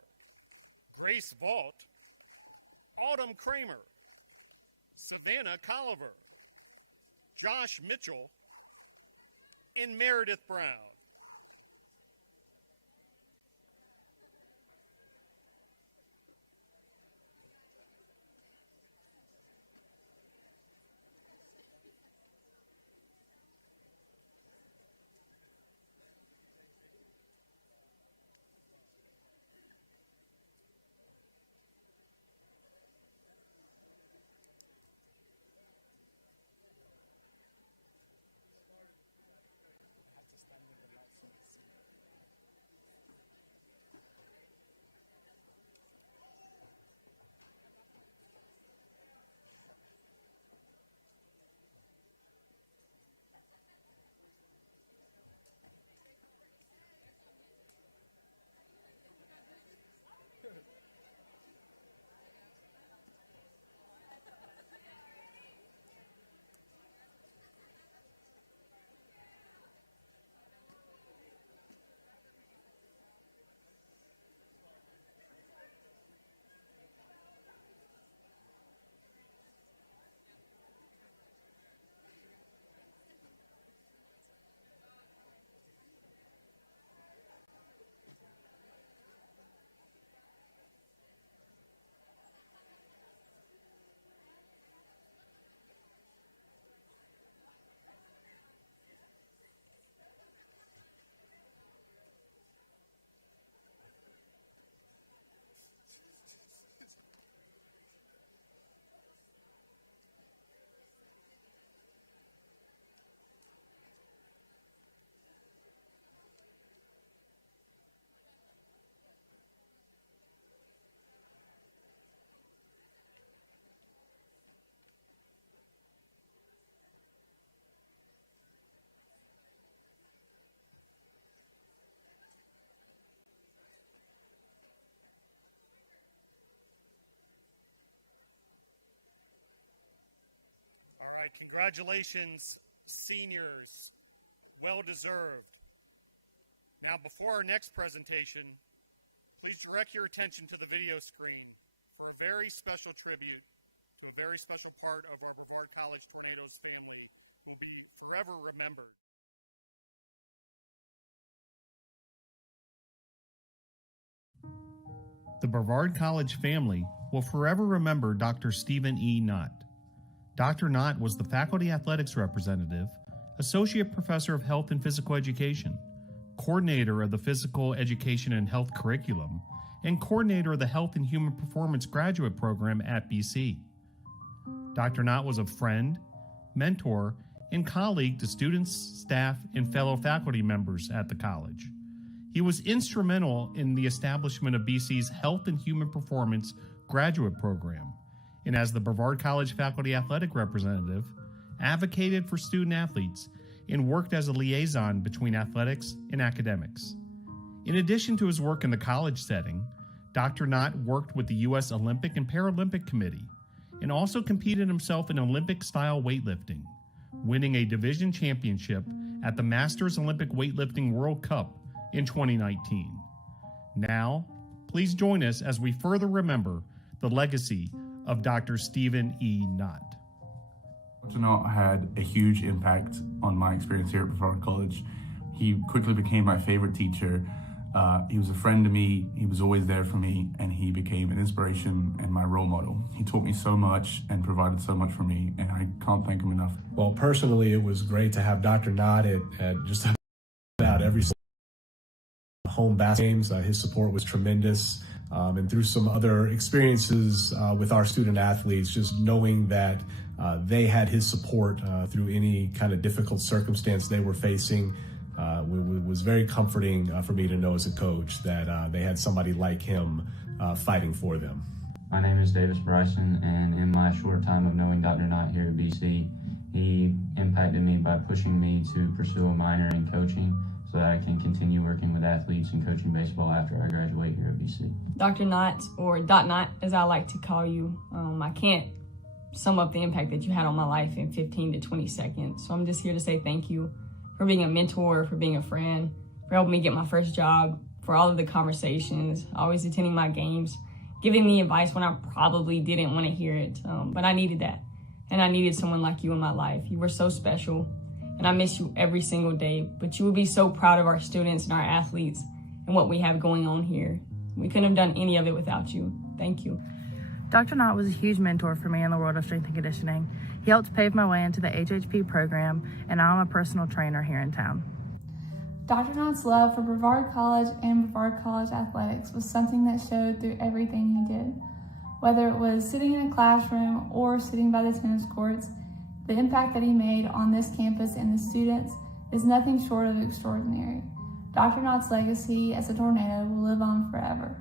Grace Vault, Autumn Kramer, Savannah Colliver, Josh Mitchell, and Meredith Brown. All right, congratulations, seniors. Well deserved. Now, before our next presentation, please direct your attention to the video screen for a very special tribute to a very special part of our Brevard College Tornadoes family who will be forever remembered. The Brevard College family will forever remember Dr. Stephen E. Knott. Dr. Knott was the faculty athletics representative, associate professor of health and physical education, coordinator of the physical education and health curriculum, and coordinator of the Health and Human Performance graduate program at BC. Dr. Knott was a friend, mentor, and colleague to students, staff, and fellow faculty members at the college. He was instrumental in the establishment of BC's Health and Human Performance graduate program, and as the Brevard College faculty athletic representative, advocated for student athletes and worked as a liaison between athletics and academics. In addition to his work in the college setting, Dr. Knott worked with the U.S. Olympic and Paralympic Committee and also competed himself in Olympic-style weightlifting, winning a division championship at the Masters Olympic Weightlifting World Cup in 2019. Now, please join us as we further remember the legacy of Dr. Stephen E. Knott. Dr. Knott had a huge impact on my experience here at Brevard College. He quickly became my favorite teacher. He was a friend to me, he was always there for me, and he became an inspiration and my role model. He taught me so much and provided so much for me, and I can't thank him enough. Well, personally, it was great to have Dr. Knott at just about every home basketball games. His support was tremendous. And through some other experiences with our student athletes, just knowing that they had his support through any kind of difficult circumstance they were facing was very comforting for me to know as a coach that they had somebody like him fighting for them. My name is Davis Bryson, and in my short time of knowing Dr. Knott here at BC, he impacted me by pushing me to pursue a minor in coaching so that I can continue working with athletes and coaching baseball after I graduate here at BC. Dr. Knott, or Dot Knott as I like to call you, I can't sum up the impact that you had on my life in 15 to 20 seconds. So I'm just here to say thank you for being a mentor, for being a friend, for helping me get my first job, for all of the conversations, always attending my games, giving me advice when I probably didn't want to hear it, but I needed that. And I needed someone like you in my life. You were so special, and I miss you every single day, but you would be so proud of our students and our athletes and what we have going on here. We couldn't have done any of it without you. Thank you. Dr. Knott was a huge mentor for me in the world of strength and conditioning. He helped pave my way into the HHP program, and now I'm a personal trainer here in town. Dr. Knott's love for Brevard College and Brevard College athletics was something that showed through everything he did. Whether it was sitting in a classroom or sitting by the tennis courts, the impact that he made on this campus and the students is nothing short of extraordinary. Dr. Knott's legacy as a tornado will live on forever.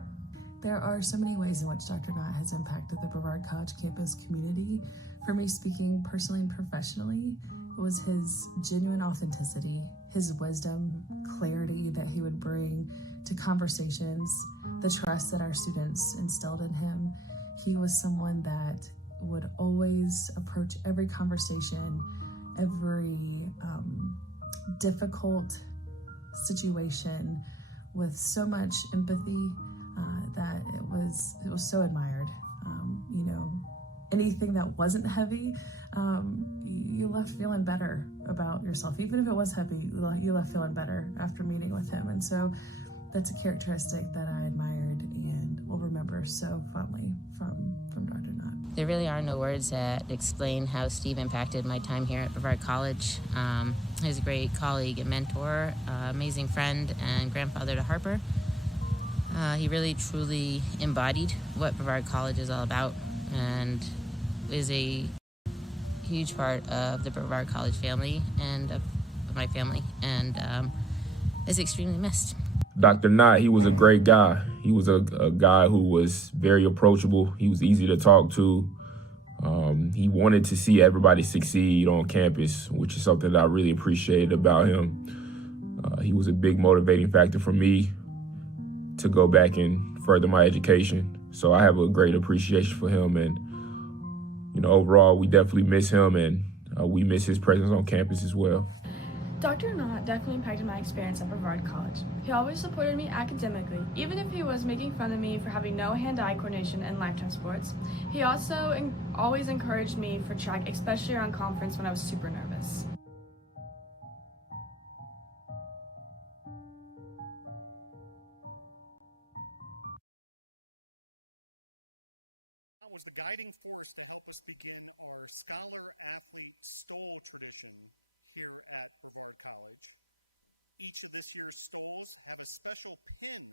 There are so many ways in which Dr. Knott has impacted the Brevard College campus community. For me, speaking personally and professionally, it was his genuine authenticity, his wisdom, clarity that he would bring to conversations, the trust that our students instilled in him. He was someone that would always approach every conversation, every difficult situation with so much empathy that it was so admired. Anything that wasn't heavy, you left feeling better about yourself. Even if it was heavy, you left feeling better after meeting with him. And so that's a characteristic that I admired and will remember so fondly from Dr. Knott. There really are no words that explain how Steve impacted my time here at Brevard College. He was a great colleague and mentor, amazing friend and grandfather to Harper. He really truly embodied what Brevard College is all about and is a huge part of the Brevard College family and of my family, and is extremely missed. Dr. Knott, he was a great guy. He was a guy who was very approachable. He was easy to talk to. He wanted to see everybody succeed on campus, which is something that I really appreciated about him. He was a big motivating factor for me to go back and further my education. So I have a great appreciation for him, and overall, we definitely miss him, and we miss his presence on campus as well. Dr. Knott definitely impacted my experience at Brevard College. He always supported me academically, even if he was making fun of me for having no hand-eye coordination in lifetime sports. He also always encouraged me for track, especially around conference when I was super nervous. Was the guiding force to help us begin our scholar-athlete stole tradition here at Brevard College. Each of this year's stoles have a special pin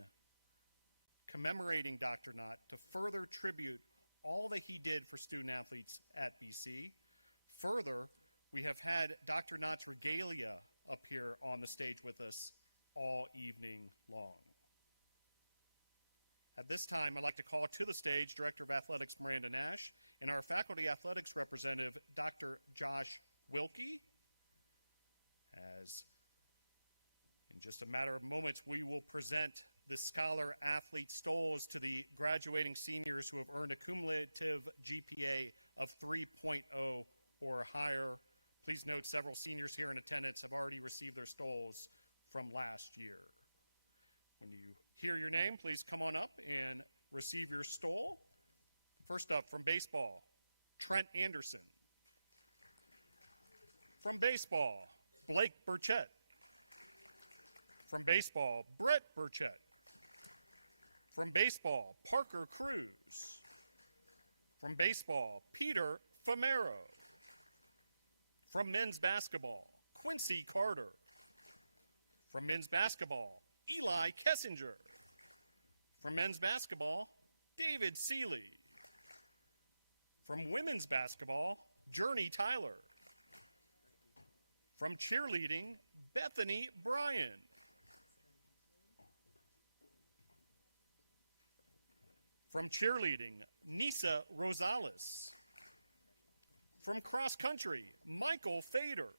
commemorating Dr. Knott to further tribute all that he did for student athletes at BC. Further, we have had Dr. Knott's regalia up here on the stage with us all evening long. At this time, I'd like to call to the stage Director of Athletics Miranda Nash and our Faculty Athletics Representative, Dr. Josh Wilkie. As in just a matter of moments, we will present the Scholar Athlete Stoles to the graduating seniors who have earned a cumulative GPA of 3.0 or higher. Please note several seniors here in attendance have already received their stoles from last year. When you hear your name, please come on up and receive your stole. First up, from baseball, Trent Anderson. From baseball, Blake Burchett. From baseball, Brett Burchett. From baseball, Parker Cruz. From baseball, Peter Famero. From men's basketball, Quincy Carter. From men's basketball, Eli Kessinger. From men's basketball, David Seeley. From women's basketball, Journey Tyler. From cheerleading, Bethany Bryan. From cheerleading, Nisa Rosales. From cross country, Michael Fader.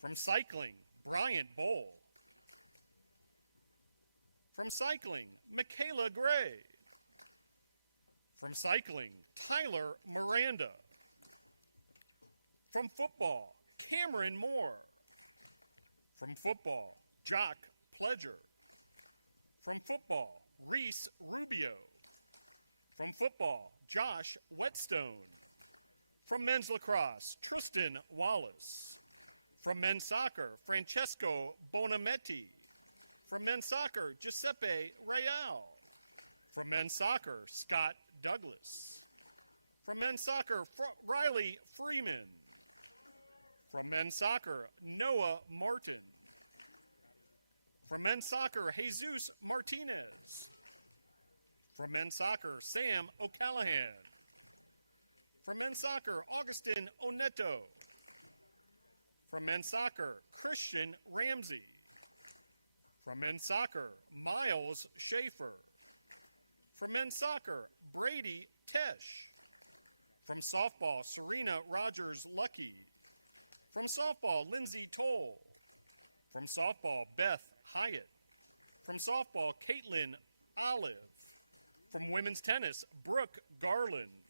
From cycling, Brian Bowl. From cycling, Michaela Gray. From cycling, Tyler Miranda. From football, Cameron Moore. From football, Jock Pledger. From football, Reese Rubio. From football, Josh Whetstone. From men's lacrosse, Tristan Wallace. From men's soccer, Francesco Bonametti. From men's soccer, Giuseppe Real. From men's soccer, Scott Douglas. From men's soccer, Riley Freeman. From men's soccer, Noah Martin. From men's soccer, Jesus Martinez. From men's soccer, Sam O'Callahan. From men's soccer, Augustin Oneto. From men's soccer, Christian Ramsey. From men's soccer, Miles Schaefer. From men's soccer, Brady Tesh. From softball, Serena Rogers Lucky. From softball, Lindsay Toll. From softball, Beth Hyatt. From softball, Caitlin Olive. From women's tennis, Brooke Garland.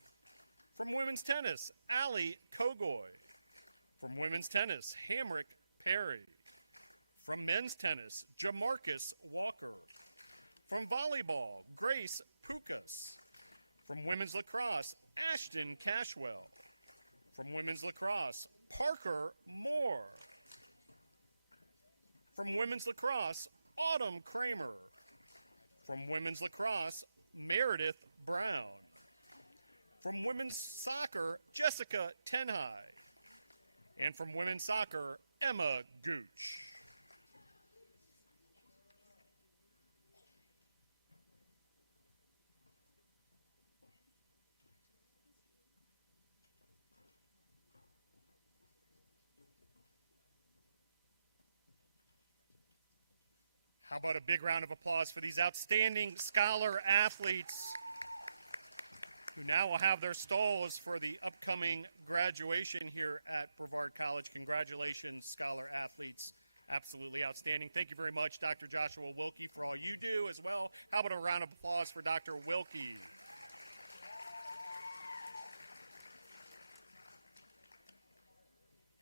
From women's tennis, Allie Kogoy. From women's tennis, Hamrick Perry. From men's tennis, Jamarcus Walker. From volleyball, Grace Pukas. From women's lacrosse, Ashton Cashwell. From women's lacrosse, Parker Moore. From women's lacrosse, Autumn Kramer. From women's lacrosse, Meredith Brown. From women's soccer, Jessica Tenhai. And from women's soccer, Emma Gooch. How about a big round of applause for these outstanding scholar athletes who now will have their stoles for the upcoming graduation here at Brevard College. Congratulations, scholar athletes. Absolutely outstanding. Thank you very much, Dr. Joshua Wilkie, for all you do as well. How about a round of applause for Dr. Wilkie?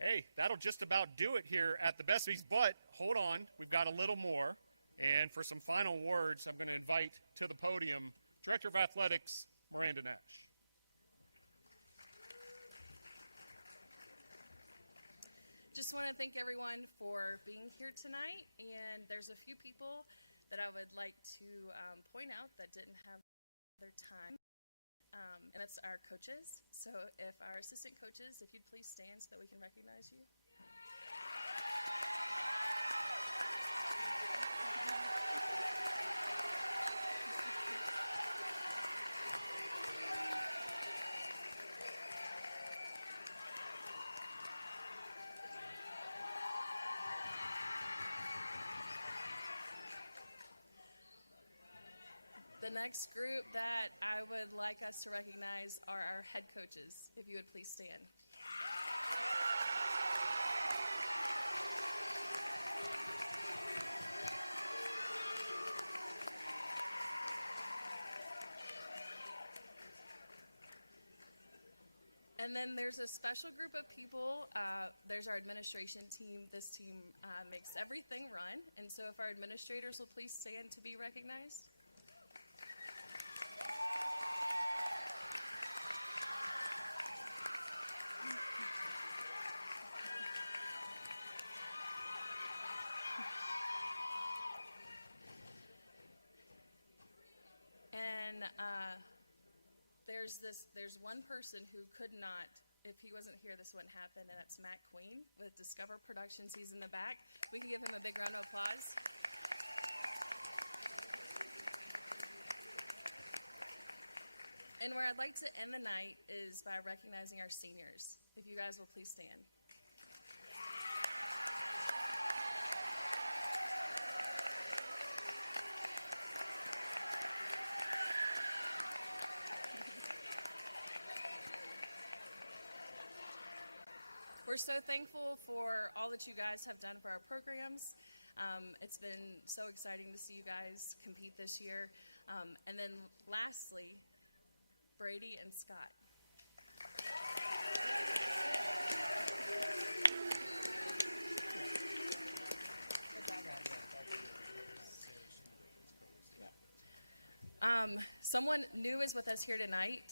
Hey, that'll just about do it here at the BESPYs, but hold on, we've got a little more. And for some final words, I'm going to invite to the podium Director of Athletics, Miranda Nash. Just want to thank everyone for being here tonight, and there's a few people that I would like to point out that didn't have their time, and that's our coaches. So if our assistant coaches, if you'd please stand so that we can recognize you. The next group that I would like us to recognize are our head coaches. If you would please stand. And then there's a special group of people. There's our administration team. This team makes everything run. And so if our administrators will please stand to be recognized. And there's one person who could not, if he wasn't here, this wouldn't happen, and that's Matt Queen with Discover Productions. He's in the back. We can give him a big round of applause. And where I'd like to end the night is by recognizing our seniors. If you guys will please stand. We're so thankful for all that you guys have done for our programs. It's been so exciting to see you guys compete this year. And then lastly, Brady and Scott. Someone new is with us here tonight.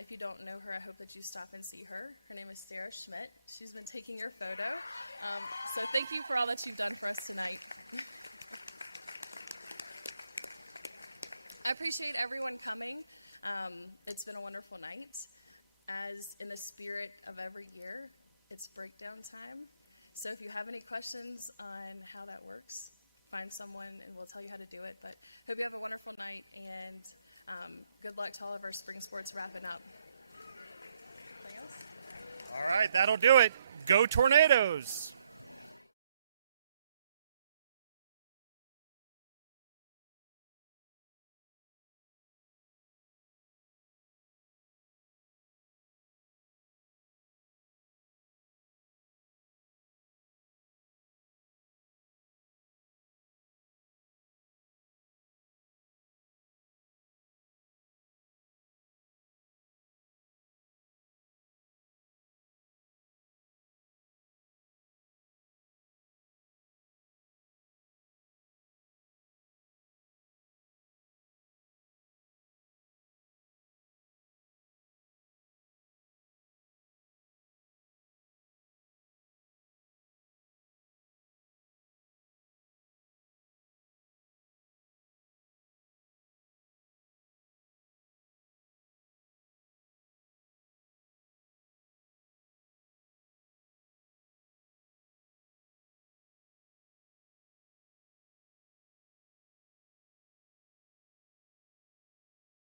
If you don't know her, I hope that you stop and see her. Her name is Sarah Schmidt. She's been taking your photo. So thank you for all that you've done for us tonight. I appreciate everyone coming. It's been a wonderful night. As in the spirit of every year, it's breakdown time. So if you have any questions on how that works, find someone and we'll tell you how to do it. But hope you have a wonderful night, and good luck to all of our spring sports wrapping up. All right, that'll do it. Go Tornadoes!